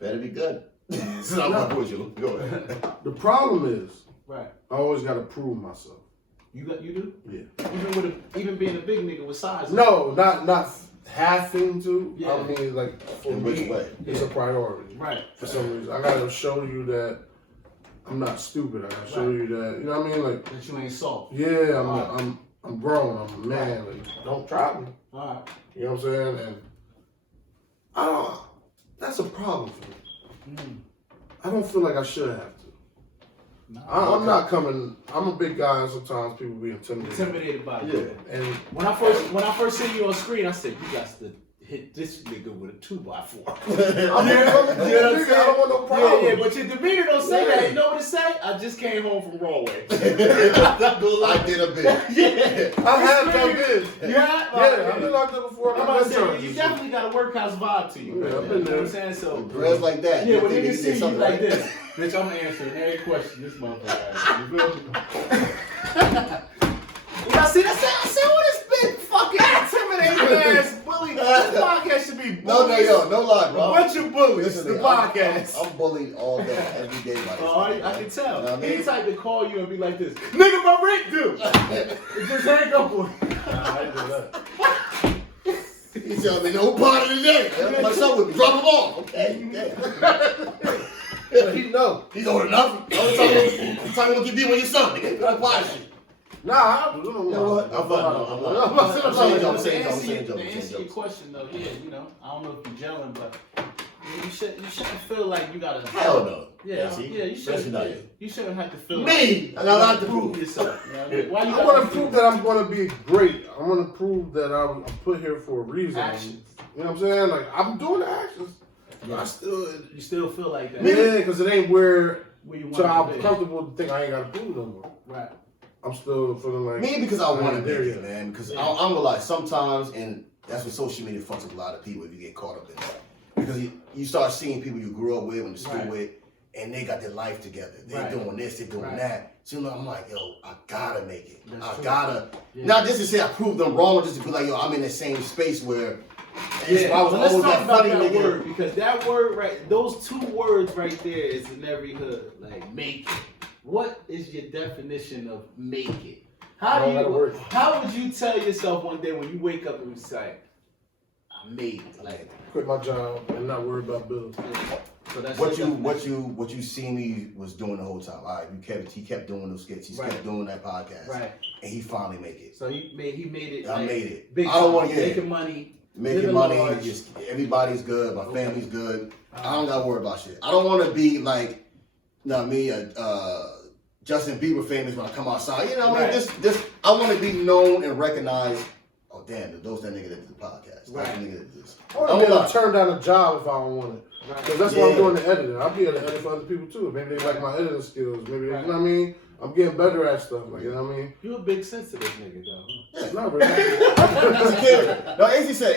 Better be good. This is not my bullshit. Go ahead. The problem is, Right. I always gotta prove myself. You do? Yeah. Even being a big nigga with size. No, not having to. Yeah. I mean, like for In me, which way? it's a priority. Right. For some reason, I gotta show you that I'm not stupid. I gotta show you that, you know what I mean? Like, That you ain't soft. yeah, I'm grown. I'm a man. Like, don't try me. Alright. You know what I'm saying? And that's a problem for me. I don't feel like I should have to. No. I'm not coming. I'm a big guy, and sometimes people be intimidated By Yeah. you. And When I first seen you on screen, I said, you got to hit this nigga with a 2x4. I'm a nigga. I don't want no problem. Yeah, but your demeanor don't say that. You know what it say? I just came home from Broadway. I did a bit. Yeah. I have done this. Yeah, I've been like that before. I'm about to say, you definitely got a workhouse vibe to you. Yeah, Man. I've been You know there. what I'm saying? So, Girls like that. yeah, you when think niggas he see did you something like right. this, bitch, I'm answering every question this motherfucker asks. You feel me? Now, see, that's what this big fucking intimidating ass bully. This podcast should be bullies. No lie, A bro. bunch of bullies. Listen, The man, podcast. I'm bullied all day, every day by this. Oh, I can tell. You know what I mean? He type to call you and be like this, nigga, my rent due. Just hang up on you. I ain't do that. He telling me no part of the day. My son would drop him off. Okay. He know. He's old enough. All the time what you did when your son, nigga. That's why shit. Nah, I do. You know what? I'm saying, To answer your question though, yeah, you know, I don't know if you're gelling, but you shouldn't feel like you gotta. Hell no. Yeah, see? yeah, you shouldn't. Especially not Yeah, you shouldn't have to feel Me! like And I like to prove yourself. You know what I mean? Why you I gotta want to feel prove that I'm going to be great. I want to prove that I'm put here for a reason. Actions. You know what I'm saying? Like, I'm doing the actions. Yeah. You still feel like that. Yeah, because it ain't where you want so to I'm be. comfortable to think I ain't got to prove no more. Right. I'm still feeling like Me because I want to ain't be there there, yet. man. Because I'm gonna lie, sometimes, and that's what social media fucks up a lot of people if you get caught up in that. Because you start seeing people you grew up with, went to school with, and they got their life together. They're doing this, they're doing that. So I'm like, yo, I gotta make it. Not just to say I proved them wrong, just to be like, yo, I'm in the same space where. Yeah, I was let's always talk about that nigga. word, because that word right, those two words right there is in every hood. Like, make it. What is your definition of make it? How would you tell yourself one day when you wake up and say, I made it? Like, quit my job and not worry about bills. so that's What you see me was doing the whole time. All right, he kept doing those skits. He kept doing that podcast. Right. And he finally made it. So he made it. I like, made it. Big I don't want to making money. Making money, just everybody's good, my family's good. I don't gotta worry about shit. I don't want to be like, you know what I mean, Justin Bieber famous when I come outside. You know what I mean? Just I want to be known and recognized. Oh damn, those that nigga that did the podcast. Right. That nigga that did this. I want to turn down a job if I don't want it. Because that's why I'm doing the editing. I'll be able to edit for other people too. Maybe they like my editing skills. Maybe they, you know what I mean? I'm getting better at stuff. Like, you know what I mean? You a big sensitive nigga though. Yeah. Not really. As a kid. No, AC said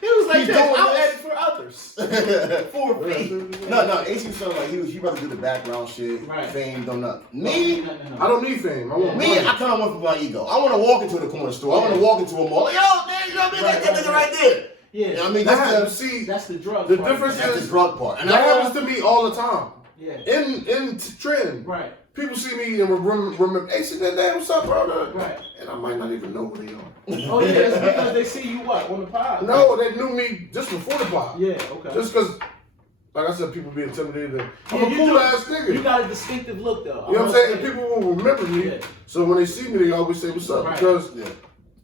He was like, he's this, doing I'll this. edit for others. For me. No, AC was like he about to do the background shit, fame, don't know. Me, No. I don't need fame. I want me, money. I kind of want for my ego. I want to walk into the corner store. I want to walk into a mall. Like, yo, man, you know what I mean? Like that nigga right there. Yeah. You know what I mean? That's the drug The part. difference That's is the drug part. And that happens to me all the time. Yeah. In trend. Right. People see me and remember, hey, see that damn what's up, brother? Right. And I might not even know who they are. Oh yeah, it's because they see you what on the pod. No, they knew me just before the pod. Yeah. Okay. Just because, like I said, people be intimidated. I'm Yeah, a cool ass nigga. You got a distinctive look though. You know what I'm saying? And people will remember me. Yeah. So when they see me, they always say, what's up? Right. Because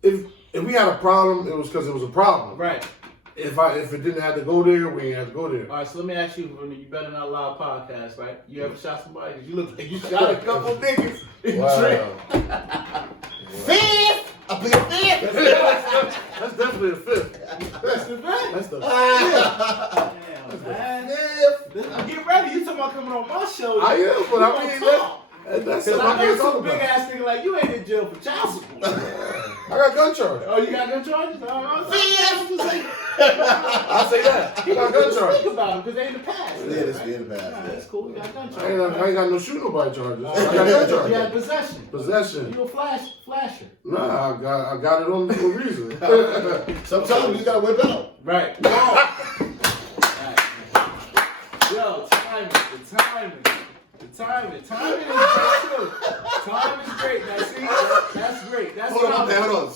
if we had a problem, it was because it was a problem. Right. If it didn't have to go there, we ain't have to go there. All right, so let me ask you, you Better Not Lie podcast, right? You ever shot somebody? Because you look like you shot a couple niggas in Wow. trend. fifth. I plead fifth. That's definitely a fifth. That's the best. That's the Damn, man. Get ready. You talking about coming on my show. I am, but I mean, That's Because something I I know can't talk some big about. ass nigga like, you ain't in jail for child support. I got gun charges. Oh, you got gun charges? I say that. I got gun charges. Speak about them because they in the past. Yeah, this be in the past. Nah, that's cool. You got gun I charges. ain't got no shoot nobody charges. I got gun You had charges. possession. Possession. You a flasher. Nah, I got it on for a reason. Sometimes you just gotta whip out. Right. Yo, timing is great too. Time is great. Now see, that's great. That's Hold on, comedy. man, hold on.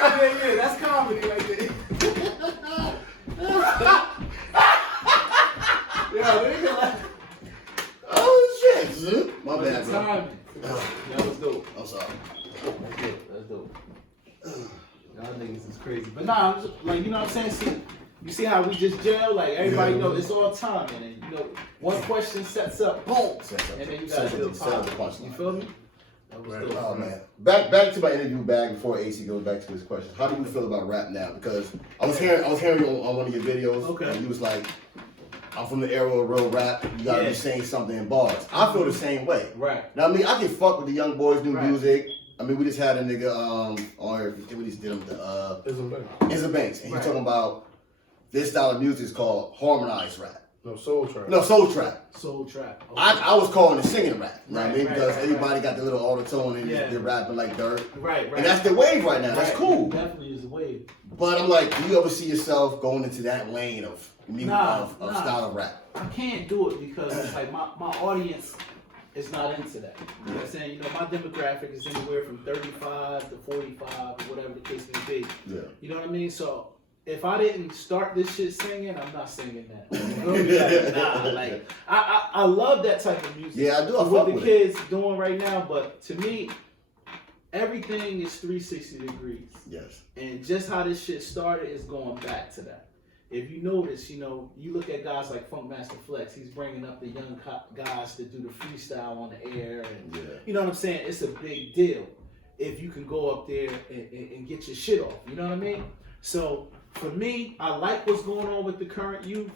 Yeah, that's comedy right there. Yo, nigga like. Oh shit. My bad, bro. Timing. That was dope. I'm sorry. That's dope. Y'all niggas is crazy. But nah, I'm just, like, you know what I'm saying? See, you see how we just gel? Like, everybody know it's all timing. And, you know, one question sets up, boom. And then you got to do the punchline. You feel me? That was dope. Oh man. Back to my interview bag before AC goes back to his question. How do you feel about rap now? Because I was hearing you on one of your videos. Okay. And you was like, I'm from the era of real rap. You gotta be saying something in bars. I feel the same way. Right. Now I mean I can fuck with the young boys' new Right. music. I mean we just had a nigga on here, we just did him Izza Banks. And he's talking about this style of music is called harmonized rap. No, soul trap. No, soul trap. Soul trap. Okay. I was calling it singing rap. You know what I mean? Right, Because right, everybody got the little auto-tune and Yeah. they're rapping like dirt. Right. And that's the wave right now. That's cool. Definitely is the wave. But I'm like, do you ever see yourself going into that lane of music, of style of rap? I can't do it because it's like my audience is not into that. You know what I'm saying? You know, my demographic is anywhere from 35 to 45 or whatever the case may be. Yeah. You know what I mean? So if I didn't start this shit singing, I'm not singing that. You know what I mean? Like, nah, like I love that type of music. Yeah, I do. I what fuck the with kids doing right now, but to me, everything is 360 degrees. Yes. And just how this shit started is going back to that. If you notice, you know, you look at guys like Funkmaster Flex, he's bringing up the young guys to do the freestyle on the air. And you know what I'm saying? It's a big deal if you can go up there and get your shit off. You know what I mean? So for me, I like what's going on with the current youth,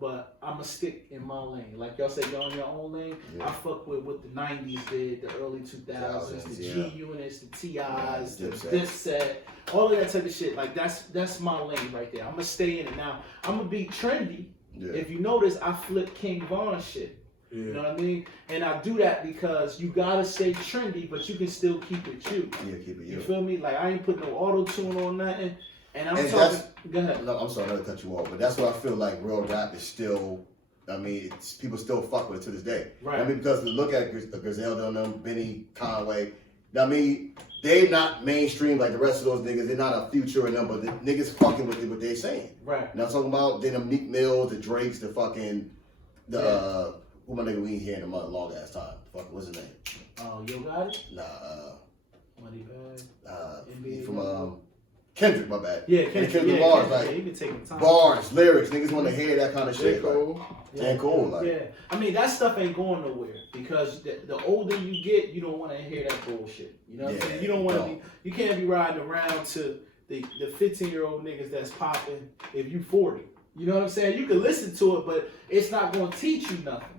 but I'm going to stick in my lane. Like y'all say, y'all in your own lane. I fuck with what the 90s did, the early 2000s, the G-Units, the T.I.s, the Dipset, all of that type of shit. Like that's my lane right there. I'm going to stay in it. Now, I'm going to be trendy. Yeah. If you notice, I flip King Von shit. Yeah. You know what I mean? And I do that because you gotta stay trendy, but you can still keep it you. Yeah, keep it you. You feel me? Like I ain't put no auto-tune on nothing. And I'm talking. Go ahead. No, I'm sorry, not to cut you off, but that's what I feel like real rap is still. I mean, people still fuck with it to this day. Right. I mean, because we look at Griselda on them, Benny, Conway. I mean, they not mainstream like the rest of those niggas. They're not a future in them, but the niggas fucking with what they're saying. Right. And I'm talking about the Meek Mill, the Drakes, the fucking who my nigga we ain't hearing in a long ass time. Fuck, what's his name? Oh, Yo Got It? Nah. Money Bag. NBA from Kendrick, my bad. Yeah, Kendrick. Bars, Kendrick, like he been taking time. Bars, lyrics, niggas want to hear that kind of shit. Cool. And cool, like. Yeah, I mean that stuff ain't going nowhere because the older you get, you don't want to hear that bullshit. You know what I'm saying? You don't want to be. You can't be riding around to the 15-year-old niggas that's popping if you 40. You know what I'm saying? You can listen to it, but it's not going to teach you nothing.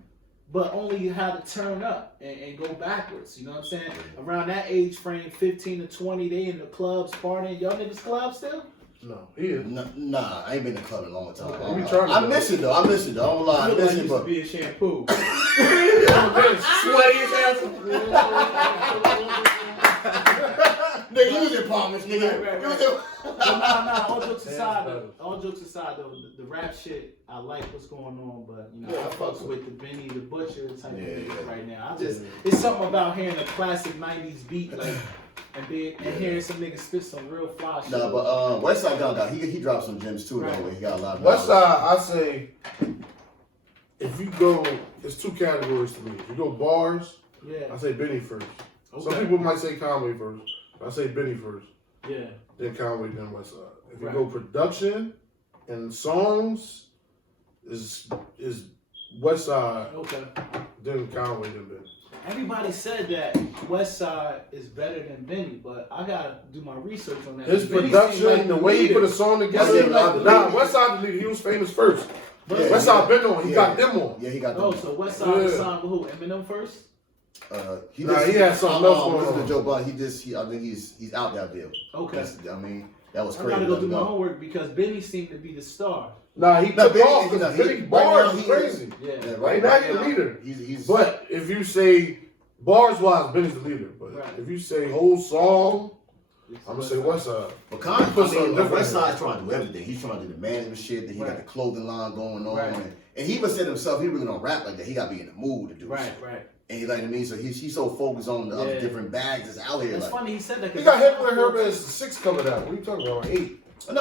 But only how to turn up and go backwards. You know what I'm saying? Around that age frame, 15 to 20, they in the clubs partying. Y'all niggas clubs still? No, he is. Nah, I ain't been in the club in a long time. Okay. I miss it though. I don't lie. I miss it, but be in shampoo. Sweaty as hell. Nigga, you was in Palmers, nigga. Nah, all jokes aside though, the rap shit, I like what's going on, but you know, I fucks with the Benny the Butcher type of music right now. It's something about hearing a classic 90s beat, like, and hearing some niggas spit some real fly shit. Nah, but Westside Gun got he dropped some gems too, though. He got a lot of Westside, I say, if you go, it's two categories to me. If you go bars, I say Benny first. Okay. Some people might say Conway first. I say Benny first. Yeah. Then Conway, then Westside. If you go production and songs, is Westside. Okay. Then Conway, then Benny. Everybody said that Westside is better than Benny, but I gotta do my research on that. His production, like the way he put a song together. Westside the leader. He was famous first. Westside been on. He got them on. Yeah, he got them. Oh, so Westside signed with who? Eminem first? He had something else going listen on. to Joe Budden. I think he's out that deal. Okay. That was I crazy. gotta go do my homework because Benny seemed to be the star. Nah, he took off because Benny Benny bars is crazy. Yeah. Right now he's the leader. He's But if you say bars wise, Benny's the leader. But if you say whole song, I'm gonna say Westside. But Westside's trying to do everything. He's trying to do the management shit. Then he got the clothing line going on, and he even said himself he really don't rap like that. He got to be in the mood to do shit. Right. And he like to me, so he's so focused on the other different bags that's out here. That's funny he said that. He got Hitler and Herbert 6 coming out. What are you talking about? 8. I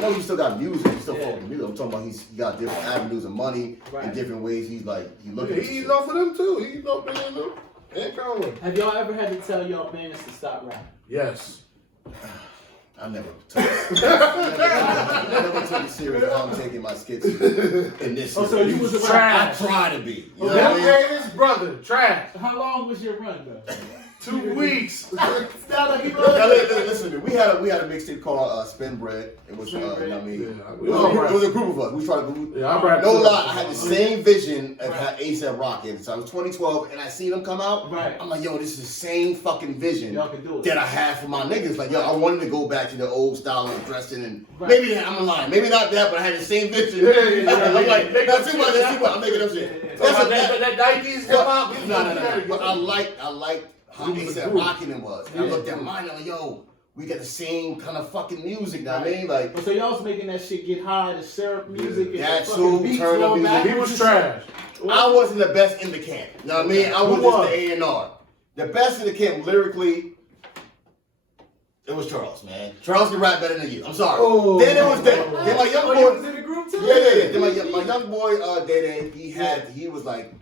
know he still got music. He's still focused on music. I'm talking about he got different avenues of money in different ways. He's like he looking. He eating off of them too. He eating off of them and Conway. Have y'all ever had to tell y'all bands to stop rapping? Yes. I never took it serious how I'm taking my skits in this. Oh, so you was a trash. I try to be. You know That what I mean? his brother, trash. How long was your run though? 2 weeks. Listen to me. We had a mixtape called Spin Bread. It was, it was a group of us. We tried to. No lie, I had the same vision of how A$AP Rocky. So I was 2012, and I seen them come out. Right. I'm like, yo, this is the same fucking vision Y'all can do it. that I had for my niggas. Like, yo, I wanted to go back to the old style of dressing, and maybe I'm lying, maybe not that, but I had the same vision. I'm like, let's see what I'm making up shit. That Nikes hip hop. No. But I liked how A$AP Rocky them was. And I looked at mine and I'm like, yo, we got the same kind of fucking music now, man. Like, so y'all was making that shit get high, the syrup music, and that the too, fucking beats turn up going music. back. He was trash. I wasn't the best in the camp. You know what I mean? I was just the A&R. The best in the camp lyrically, it was Charles, man. Charles can rap better than you. I'm sorry. Oh, then it was then my young boy. You was in the group too? Yeah. Then my young boy, Day, he was like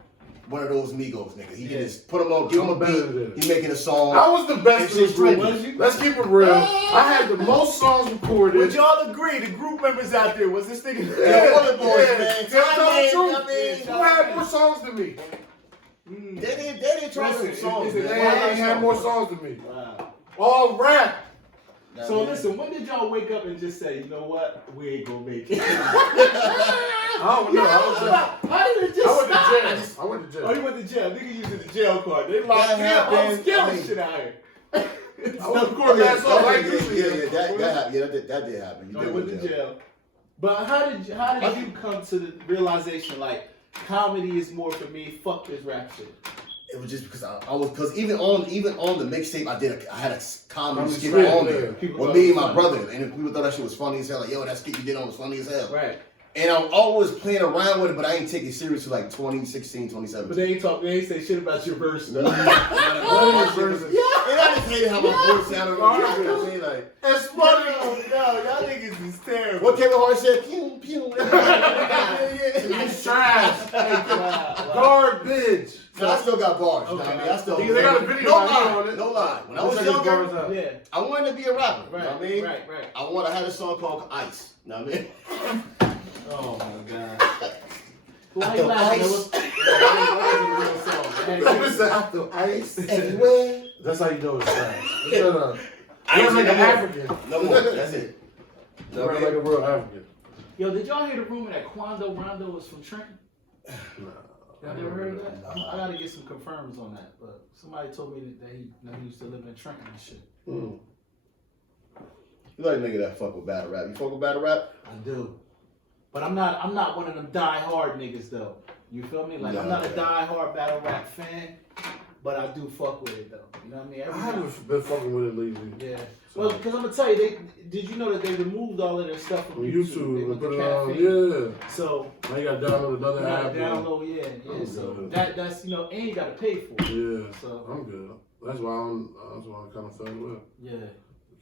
one of those Migos niggas. He can just put him on, give him a beat. He making a song. I was the best in the group. Tricky. Let's keep it real. I had the most songs recorded. Would y'all agree the group members out there was this nigga? Yeah, one of the boys, man. Tell the truth. I mean, Who had more songs than me? They didn't try some songs, They man. had more songs than me. Wow. All rap. So listen, when did y'all wake up and just say, you know what, we ain't gonna make it? I don't know. How did it just stop? I went to jail. Oh, you went to jail. Nigga using the jail card. They locked That me up. I was happened. killing shit out here. I was recording that song like this. That did happen. You went to jail. But how did you come to the realization like comedy is more for me? Fuck this rap shit. It was just because because even on the mixtape I had a comedy skit skit, on there People with thought me it and was my funny. brother, and people thought that shit was funny as hell. Like, yo, that skit you did on was funny as hell. Right. And I'm always playing around with it, but I ain't take it serious till like 2016, 2017. But they ain't say shit about your verse. And I just hated how my voice sounded. You know what I mean? Like, That's funny. No, y'all niggas is terrible. what Kevin Hart said, pew, pew. He's trash. Wow. Garbage. So I still got bars. You know what I mean? I still. They got a video on it. No lie. When I was younger, I wanted to be a rapper. You know what I mean? Right. I had a song called Ice. You know what I mean? Oh my god. Why you After laughing? ice. That was a real song. After ice. Everywhere. That's how you know it's trash. He was Ice like an no more. African. No more. That's it. He was like a real African. Yo, did y'all hear the rumor that Quando Rondo was from Trenton? Y'all never heard of that? I gotta get some confirms on that, but somebody told me that he used to live in Trenton and shit. You like nigga that fuck with battle rap. You fuck with battle rap? I do. But I'm not one of them die hard niggas though. You feel me? Like I'm not a die hard battle rap fan, but I do fuck with it though. You know what I mean? I haven't been fucking with it lately. Yeah. Well, because I'm gonna tell you, did you know that they removed all of their stuff from YouTube? They and went put to it on, caffeine. yeah. So now you gotta download another app. Download, yeah. So that's and you gotta pay for it. Yeah. So I'm good. That's why I kind of fell with. Yeah.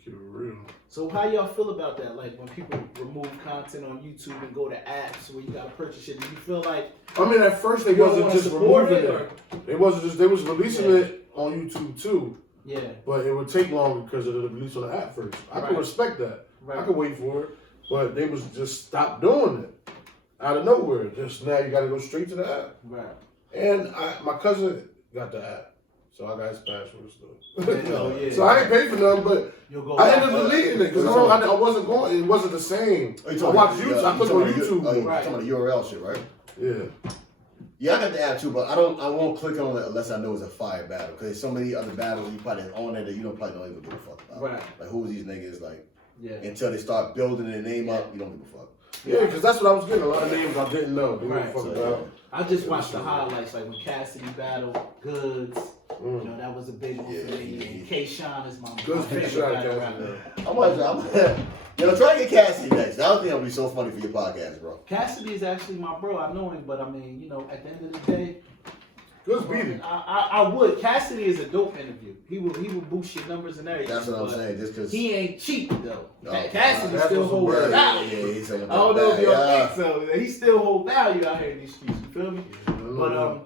Keep it real. So how y'all feel about that? Like when people remove content on YouTube and go to apps where you gotta purchase it, do you feel like? I mean, at first they wasn't just removing it. They wasn't just. They was releasing it on YouTube too. Yeah. But it would take longer because of the release on the app first. I can respect that. I can wait for it. But they was just stopped doing it out of nowhere. Just now you got to go straight to the app. Right. And my cousin got the app, so I got his password still. Yeah. So I ain't paid for nothing, but I ended up deleting it because I wasn't going. It wasn't the same. I watched YouTube. I put it on YouTube. Talking about the URL shit, right? Yeah. Yeah, I got the app too, but I won't click on it unless I know it's a fire battle. Because there's so many other battles you probably on there that you probably don't even give a fuck about. Right. Like who are these niggas? Like Yeah. until they start building their name up, you don't give a fuck. Yeah, because that's what I was getting. A lot of names I didn't know. They Right. didn't fuck So, about. I just watched the highlights, like when Cassidy battled Goods. You know, that was a big one for me. And K-Shine is my Goods favorite K-Shine, battle Cassidy. rapper. Try to get Cassidy next. I don't think that'll be so funny for your podcast, bro. Cassidy is actually my bro. I know him, but I mean, you know, at the end of the day, Goods beat it. I would. Cassidy is a dope interview. He will boost your numbers and everything. That's what I'm but saying. Just because he ain't cheap though. Oh, Cassidy that's still what's hold weird. value. he's saying I don't know if y'all yeah. think so. He still hold value out here in these streets. You feel me? But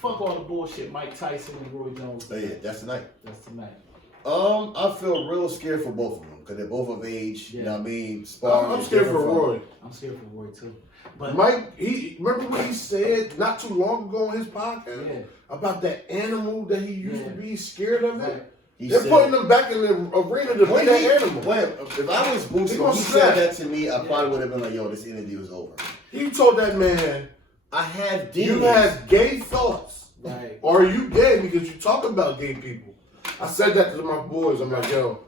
fuck all the bullshit. Mike Tyson and Roy Jones. Oh, yeah, that's tonight. That's tonight. I feel real scared for both of them because they're both of age. Yeah. You know what I mean? Sparring I'm is scared for different from- Roy. I'm scared for Roy too. But Mike, remember what he said not too long ago on his podcast Yeah. about that animal that he used to be scared of it? Right. He They're said- putting him back in the arena to When be he- that animal. if I was Boosie, He he gonna said snap. that to me, I probably would have been like, yo, this interview is over. He told that man, I have you demons. have gay thoughts. right. Or are you gay because you talk about gay people? I said that to my boys. I'm like, yo,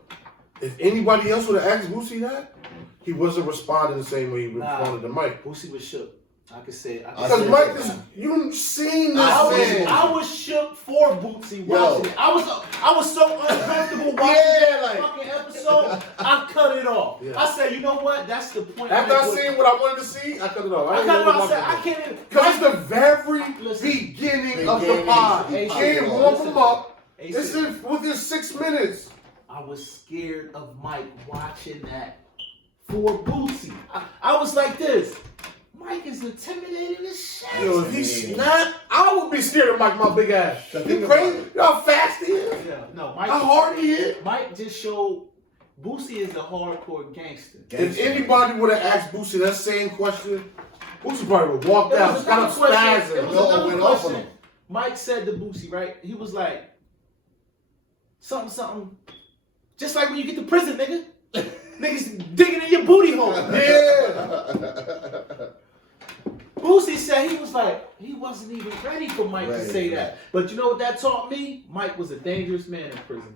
if anybody else would have asked Boosie that, he wasn't responding the same way he responded to Mike. Boosie was shook. I could say it. Because Mike is, you seen this man. I was shook for Bootsy watching it. I was so uncomfortable watching that fucking episode. I cut it off. Yeah. I said, you know what? That's the point. After I seen what I wanted to see, I cut it off. I cut it off. I said, I can't even. Because it's the very Listen. beginning of the Beginning. pod. Hey, He ain't listen. warm him up. Hey, It's listen. within 6 minutes. I was scared of Mike watching that for Bootsy. I was like this. Mike is intimidating as shit. Yo, if he snapped, I would be scared of Mike, my big ass. So You think crazy? about it. You know how fast he is? Yeah, no, Mike. How hard he is? Mike just showed Boosie is a hardcore gangster. If anybody would have asked Boosie that same question, Boosie probably would have walked There out, was kind another of question. There spazzing. was No, another went off on question. him. Mike said to Boosie, right? He was like, something. Just like when you get to prison, nigga. Niggas digging in your booty hole. Yeah. Boosie said he was like, he wasn't even ready for Mike to Right, say right. that. But you know what that taught me? Mike was a dangerous man in prison.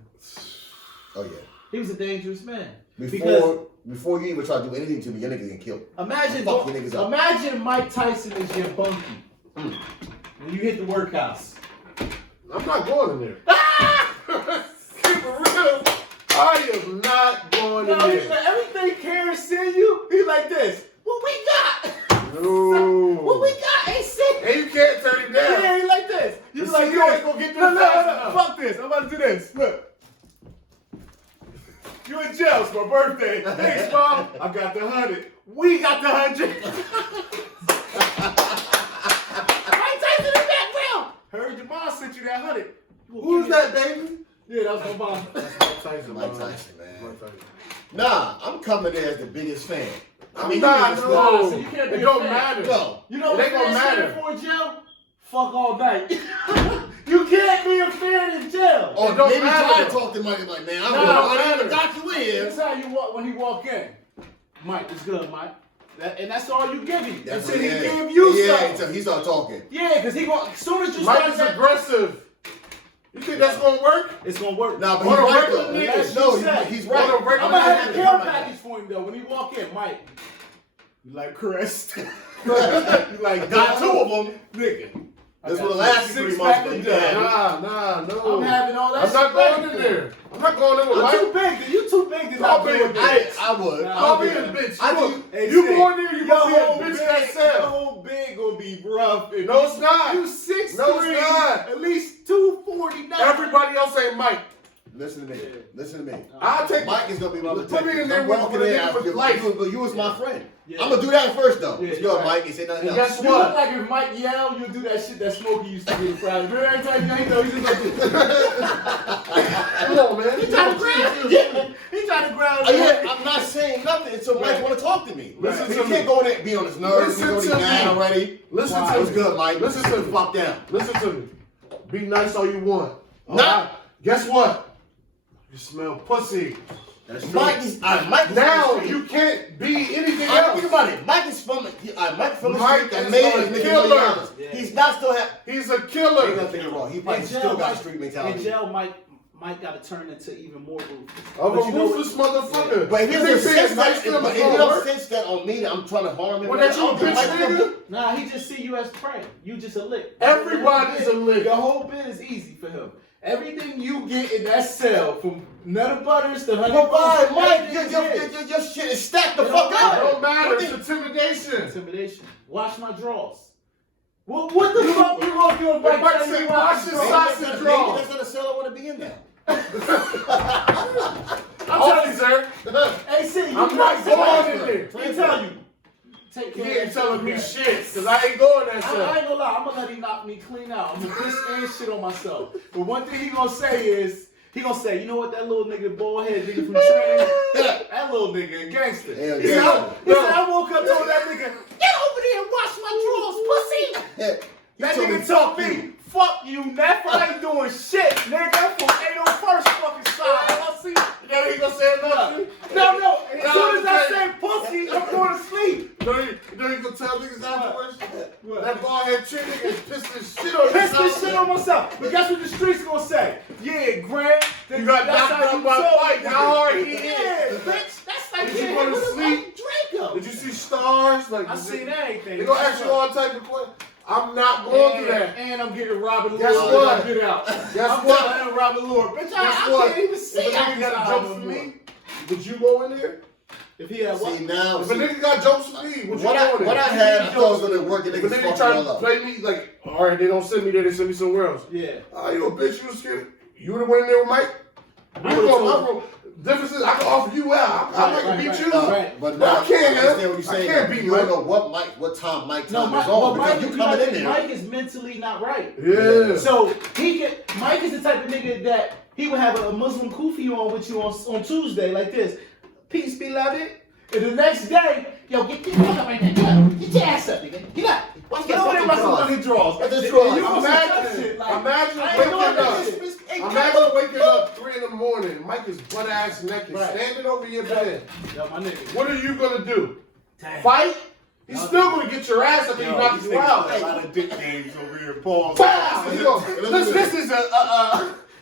Oh yeah. He was a dangerous man. Before you even try to do anything to me, your niggas getting killed. Imagine, Fuck you niggas up. imagine Mike Tyson is your bunkie. When you hit the workhouse. I'm not going in there. Keep it real. I am not going in No, he's there. like, everything Karen send you, he's like this. What we got? No. What we got ain't sick. And you can't turn it down. Yeah, he like this. You be You like, see, you ain't gonna get no, this no, fast no, enough. fuck this. I'm about to do this. Look. You in jail. It's my birthday. Thanks, Mom. I got the 100. We got the 100. Mike Tyson in the background. Heard your mom sent you that 100. Who's that, baby? Yeah, that was my mom. Mike Tyson, Mike man. Tyson, man. Mike Tyson. Nah, I'm coming there as the biggest fan. I mean, Nah, you niggas no. so you can't be It a don't fan. matter. No. You know It what ain't gonna fans matter. for in jail? Fuck all night. You can't be a fan in jail. Or It don't maybe matter, try to though. talk to Mike like, man, I'm Nah, going it to don't even got you in here. That's how you walk when he walk in. Mike, it's good, Mike. And that's all you give him. That's Until what he it is. give you Yeah, something. until he start talking. Yeah, because he going as soon as you Mike start is that, aggressive. You think that's gonna work? it's gonna work. Nah, but On he's a right regular though. nigga, No, she said. he's On a right. regular I'm gonna have a nigga. care package for him though. When he walk in, Mike. You like Chris? You like Got two of them. nigga. This was the last 3 months. But Nah, no. I'm having all that I'm not shit going in ready. there. I'm not going in with I'm too Mike. big. You too big to I'll not be be a a bitch. I would. Nah, I'll be yeah. a bitch. I You, do- Hey, you Steve, go in there, you your gonna be a whole bitch big- that Your self. whole big gonna be rough. And No, it's not. You 6'3", No, it's not. at least 249. Everybody else ain't Mike. Listen to me. Listen to me. I'll take Mike is gonna be my Put protector. me in there I'm with walking a in nigga after with life. you was my friend. Yeah. I'm gonna do that first though. Yeah, Let's you're go, right. Mike. He said nothing And else. guess You what? look like if Mike yelled, you'll do that shit that Smokey used to do in Friday. Remember every time you ain't know, he's just like this. Come on, man. He trying to grab you. He trying to grab you. Yeah, I'm not saying nothing until Mike Right. want to talk to me. Listen He to can't me. go in there and be on his nerves. He's Listen already to mad me. already. Listen Wow. to What's me. good, Mike? Listen to me. Fuck down. Listen to me. Be nice all you want. Nah. Guess what? You smell pussy. That's true. Mike is Now you can't be anything else. Think about it. Mike is from the street that is made a his nigga killer. $1 million. Yeah. He's not still have. He's a Ain't killer. nothing wrong. He probably In jail, still got Mike- street In mentality. jail, Mike got to turn into even more ruthless. Of But a you know ruthless motherfucker. But if he This doesn't nigga sense says nice to that, him but if he before don't work. sense that on me, that I'm trying to harm him. Well, that you a I don't think bitch Mike's gonna nigga? do- Nah, he just see you as prey. You just a lick. Everybody's a lick. The whole bit is easy for him. Everything you get in that cell, from Nutter Butters to Honey But why, Buns, Mike? everything is Your shit is stacked the It fuck don't up. It don't matter. What It's the- intimidation. intimidation. Wash my drawers. What the fuck you gonna do about Mike telling say me wash my your drawers? sausage Maybe draw. that's not a cell I want to be in now. I'm telling you, Officer, hey, see, you I'm not going in there. He tell you. Take He care ain't of telling me that. shit, because I ain't going that I shit. ain't gonna lie, I'm gonna let him knock me clean out. I'm gonna piss and shit on myself. But one thing he gonna say is, you know what, that little nigga, bald head nigga from training, that little nigga, a gangster. Yeah, He said, gangster. I woke up told that nigga, get over there and wash my drawers, pussy. That told nigga me, told fuck me, fuck you, Neff, I ain't doing shit, nigga. I'm from 801st fucking side. LLC. Then he gonna say nothing. No. As soon as I say pussy, I'm going to sleep. You know you gonna tell niggas afterwards? That bald head chick nigga pissed his shit on Piss himself. this shit on myself. But guess what the streets gonna say? Yeah, Grant. You got knocked out by Mike. How hard he Yeah, is. bitch. That's like Did you yeah, go to who the sleep? fuck Draco. Did you see stars? Like I seen everything. They gonna ask you all type of questions. I'm not going through that. And I'm getting Robert Guess Lord. what? Get out. Guess I'm what? telling Robert Lord. Bitch, Guess I what? can't even see If a nigga got outside jokes no for more. me, would you go in there? If he had what? See now, If a nigga got jokes for me, would you what go in I there? had, I thought it was gonna work. And If a niggas nigga fucking try all to up. play me, like, all right, they don't send me there, they send me somewhere else. Yeah. Oh, you a bitch, you was scared. You would've went in there with Mike? I You would've go told my room. Difference is I can offer you out. I might Right, beat right, you. right. But But I can't, understand man. what you're I saying. can't beat You don't Mike. know what time Mike No, time Mike, is on but because Mike, you coming in there. Mike is mentally not right. Yeah. So Mike is the type of nigga that he would have a Muslim kufi on with you on Tuesday like this. Peace, beloved. And the next day, yo, get your fuck up right now. Get your ass up, nigga. Get up. Get over there and wrestle on his drawers. What's his drawers? You gonna see that Imagine shit, like, imagine I ain't waking doing that up. shit. Imagine waking up 3 in the morning. Mike is butt ass naked, Right. standing over your bed. Yo, my nigga. What are you gonna do? Damn. Fight? He's still gonna get your ass after he knocks you out. A lot of dick names over here, Paul. Wow! He go, listen, This is a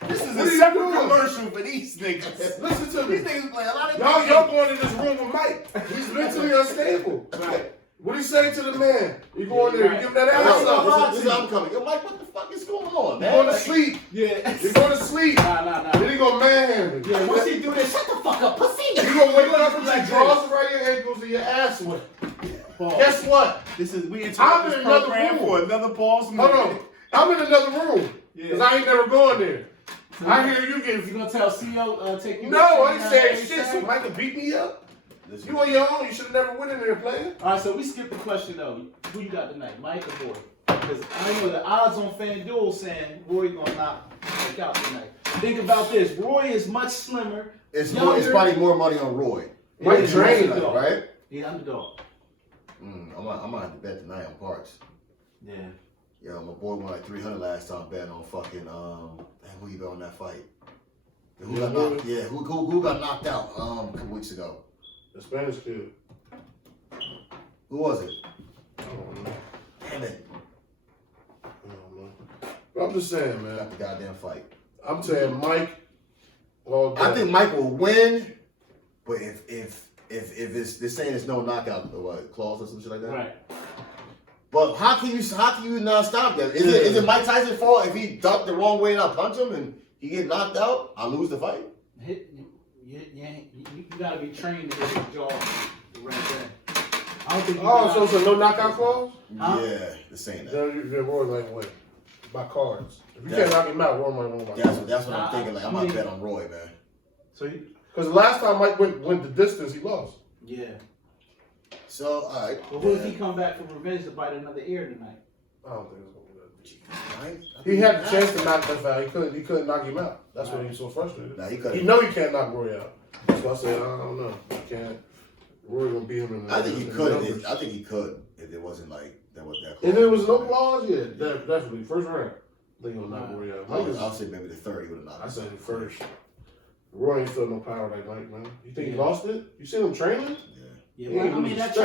What are you separate doing? commercial for these niggas. listen to me. These niggas play a lot of Y'all going in this room with Mike. He's mentally unstable. Right. What do you say to the man? You go in there, you give him that ass Listen, up. this is how I'm coming. Yo, Mike, what the fuck is going on, You man? going to sleep. Yeah. You going to sleep. Nah. Then he gonna manhandle you. Yeah, once he do this, shut the fuck up, pussy. You gonna wake up with your drawers around your ankles and your ass wet. Guess what? This is we I'm interrupt in this another program room. for another pause. Hold on. I'm in another room. Because I ain't never going there. So I hear you You get. gonna tell CEO take you? No, I ain't to saying 89, shit. So 87? Mike can beat me up. Listen, You on your own. You should have never went in there playing. All right, so we skipped the question though. Who you got tonight, Mike or Roy? Because I know the odds on FanDuel saying Roy gonna knock Mike out tonight. Think about this. Roy is much slimmer. it's younger. probably more money on Roy. Mike He's drained, underdog. right? He's underdog. I'm gonna have to bet tonight on Parks. Yeah. Yo, my boy won like 300 last time betting on fucking who you bet on that fight? Who got knocked? Yeah, who got knocked out a couple weeks ago? The Spanish kid. Who was it? I don't know. Damn it! I don't know. But I'm just saying, man. Got the goddamn fight. I'm saying Mike. All day. I think Mike will win, but if it's they're saying there's no knockout clause or some shit like that. Right. But how can you not stop that? Is it Mike Tyson's fault if he ducked the wrong way and I punch him and he get knocked out? I lose the fight. You gotta be trained to hit the jaw the right way. I don't think. Oh, so no knockout clause? Huh? Yeah, they're saying that. Then Roy might win by cards. If you That's- can't knock him out, Roy might win by cards. That's what I'm thinking. Like I'm gonna bet on Roy, man. So he, Because the last time Mike went the distance, he lost. yeah. So all right. But what if he come back for revenge to bite another ear tonight? I don't think it's gonna be that. Right? He had the chance to knock that out. He couldn't knock him out. That's why he was so frustrated. Nah, he He couldn't. know he can't knock Roy out. That's why I said I don't know. He can't. Roy gonna beat him in the I think he in the could. numbers. I think he could if it wasn't like that was that. If there was no clause, yeah, definitely first round. They gonna knock Roy out. I'll say maybe the third he would have knocked. I said the first. Roy ain't feel no power that night, man. You think he lost it? You seen him training? Yeah, well, I mean that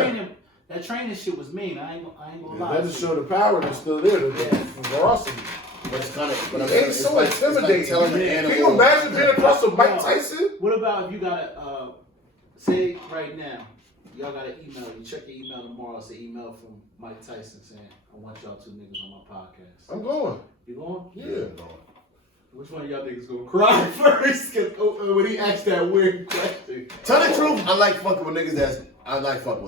training shit was mean. I ain't gonna lie. That just showed the power that's still there, the ferocity. But it's kind of, but it's so intimidating. It's like telling the animal. Can you imagine being across from Mike Tyson? What about if you gotta say right now, y'all got an email, you check your email tomorrow, it's an email from Mike Tyson saying, I want y'all two niggas on my podcast. I'm going. You going? Yeah. I'm going. Which one of y'all niggas gonna cry first? When he asked that weird question. Tell the truth, I like fucking with niggas I don't fuck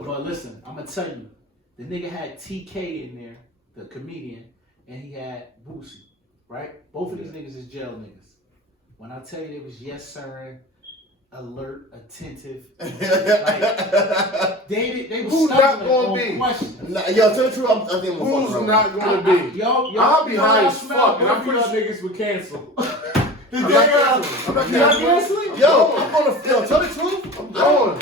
with. But listen, I'm gonna tell you, the nigga had TK in there, the comedian, and he had Boosie, right? Both of these niggas is jail niggas. When I tell you they was yes sir, alert, attentive, like, they was Who's not gonna on be? questions. Nah, yo, tell the truth, I think I'm gonna Who's fuck around. not gonna be? Y'all be high as fuck. And I'm I'm pretty y'all niggas would cancel. I'm not canceling. Yo, I'm gonna tell the truth. I'm going.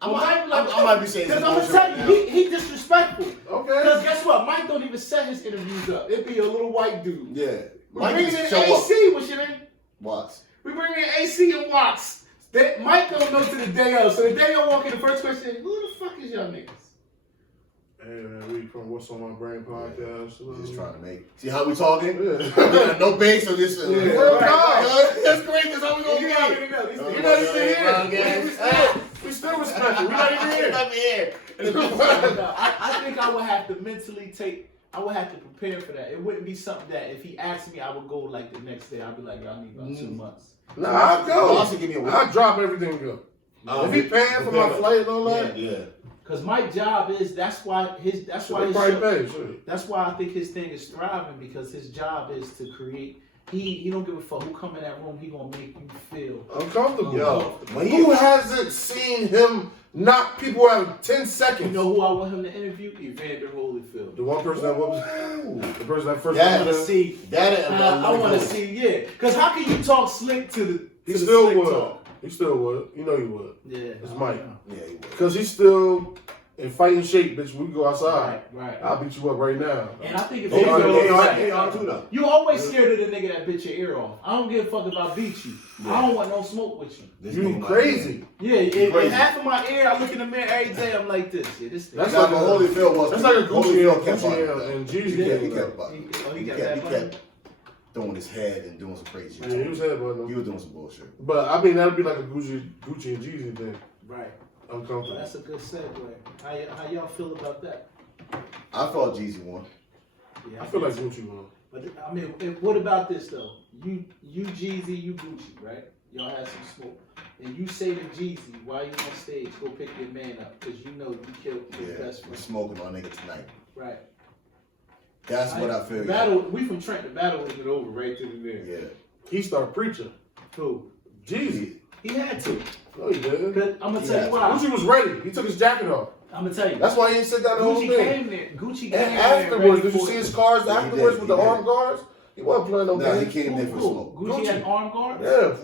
I might be saying some Because I'm bullshit gonna tell right you, he disrespectful. Okay. Because guess what? Mike don't even set his interviews up. It'd be a little white dude. now. Yeah. We Mike bringing in just show up. AC, what's your name? Watts. We bringing in AC and Wats. Mike don't know to the day of. So the day of walk in, the first question, who the fuck is y'all niggas? Hey man, we from What's on My Brain podcast. Just trying to make. See how we talking? Yeah. No base or this. Real Right. That's great. That's how we gonna You get. already know. These You're niggas- not even here. We still respect you. We're not even here. I'm here. I think I would have to mentally I would have to prepare for that. It wouldn't be something that if he asked me, I would go like the next day. I'd be like, y'all need about 2 months. Nah, I'll go. Also give me a week. I'll drop everything and go. If he paying for my flight and all that, Yeah. Cause my job is that's why they probably pay. Sure. that's why I think his thing is thriving because his job is to create. He don't give a fuck who come in that room. He gonna make you feel Uncomfortable. Yo, Who hasn't seen him knock people out in 10 You seconds? know who I want him to interview? Evander Holyfield. The one person that was the person that first Yeah, was See, that I want to see. Yeah, cause how can you talk slick to the? he to the still slick would. talk? He still would. You know he would. Yeah, It's Mike. Yeah, he was. Because he's still in fighting shape, bitch. We go outside. Right. I'll beat you up right now. And I think if They you are too though. you always scared of the nigga that bit your ear off. I don't give a fuck if I beat you. I don't want no smoke with you. This You nigga might crazy. Yeah, if crazy. half of my ear, I look in the mirror every day. I'm like this. Yeah, this thing. That's Nah, like but a Holyfield was. That's like a Holyfield kept Gucci and Jeezy. Yeah, he He kept bucking. He got He that button? kept throwing his head and doing some crazy shit. Yeah, he was headbutting He him. was doing some bullshit. But I mean, that'd be like a Gucci and Jeezy thing. Right. Uncomfortable. That's a good segue. How y'all feel about that? I thought Jeezy won. Yeah, I feel like Gucci won. But I mean, what about this though? You Jeezy, you Gucci, right? Y'all had some smoke, and you say to Jeezy, while you on stage, go pick your man up because you know you killed your Yeah, best we're friend. smoking my nigga tonight. Right. That's what I feel. Battle. We from Trent. The battle wasn't over right to the end. Yeah. He started preaching. Who? Jeezy. He had to. No, he didn't. Cause I'm gonna He tell had you to. why. Gucci was ready. He took his jacket off. I'm gonna tell you. That's why he didn't sit down the whole Gucci thing. came there. Gucci came And there. afterwards, ready did you for see it. his cars Yeah, he afterwards did, with he the did. armed guards? He wasn't playing no Nah, he games. came there for Who? smoke. Gucci had armed guard. Yeah,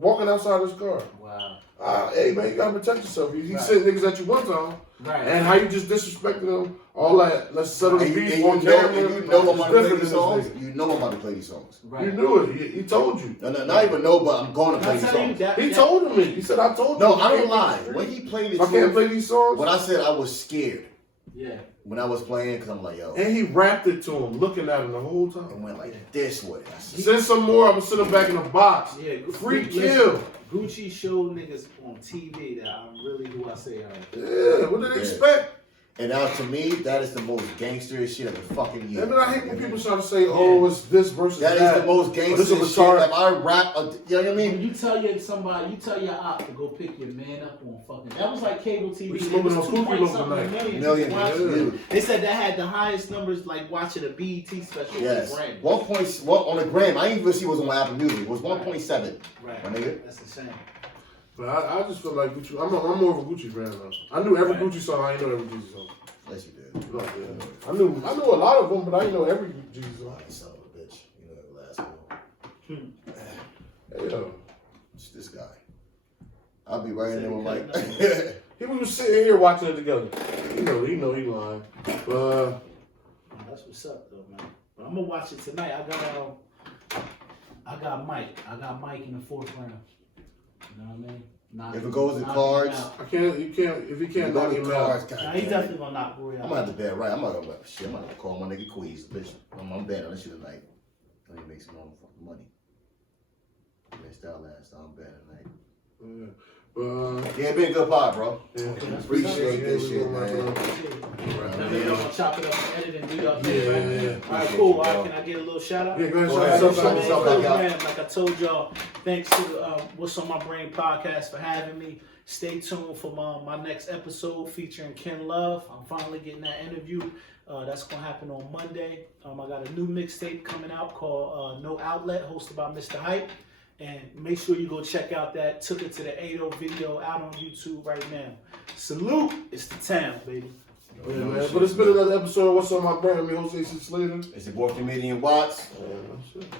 walking outside his car. Wow. Hey man, you gotta protect yourself. He Right. sent niggas at you one time, Right. and how you just disrespected them. All that. Let's settle the And beef you on know, camera. and you know I'm about to play Different these than songs. this nigga. You know I'm about to play these songs. Right. You knew it. He told you. No, not even know, but I'm going to play I'm these telling you songs. that. He told me. He said, "I told you." No, I don't lie. When he played If I it, can't play these songs. when I said I was scared Yeah. when I was playing, because I'm like, yo, And he rapped it to him, looking at him the whole and time. went like this way. I said, Send some more. I'm gonna sit him back in the box. Yeah. Free Listen, kill. Gucci showed niggas on TV that I'm really who I say I am. Yeah. What did they expect? and now to me, that is the most gangsterish shit of the fucking year. And then I hate when people try to say, "Oh, it's this versus That that." is the most this is gangster shit. retarded. If I rap, you know what I When mean? you tell your op to go pick your man up on fucking. That was like cable TV. We It smoking was on 2 Cookie point Loaf something tonight. million Million, people watching yeah. it. They said that had the highest numbers like watching a BET special. Yes. With Brand. 1.1 on the gram. I didn't even see it was on Apple Music. It was 1.7. Right. My nigga. That's insane. But I just feel like Gucci. I'm more of a Gucci fan now. I knew every Gucci song. I ain't know every Jeezy song. Yes, you did. No, yeah. I knew a lot of them, but I didn't know every Jeezy song. Son of a bitch. You know the last one. Hey, yo. It's this guy. I'll be right in there with Mike. He was sitting here watching it together. He know he lying. That's what's up though, man. But I'm gonna watch it tonight. I got Mike. I got Mike in the 4th round. You know what I mean? If it goes to cards, if you can't knock him out. Nah, he's definitely gonna knock Roy out. I'm gonna have to bet right. I'm not gonna shit. I'm gonna call my nigga Queez, bitch. I'm betting on this shit tonight. Let me make some motherfucking money. I missed out last time. I'm betting tonight. Yeah, been a good pod, bro. Yeah. Appreciate this shit, man. Now maybe I'm gonna chop it up and edit and do y'all thing, Yeah, right? yeah, yeah. All right, cool. All right, can I get a little shout out? Yeah, go ahead. Go ahead. Shout out. Something Man, like like I told y'all, thanks to What's on My Brain podcast for having me. Stay tuned for my next episode featuring Ken Love. I'm finally getting that interview. That's going to happen on Monday. I got a new mixtape coming out called No Outlet, hosted by Mr. Hype. And make sure you go check out that Took It to the 80 video out on YouTube right now. Salute. It's the town, baby. Yeah, man. But it's been another episode of What's on My Brain. I'm your host, AC Slater. It's your boy comedian Wats. That's it.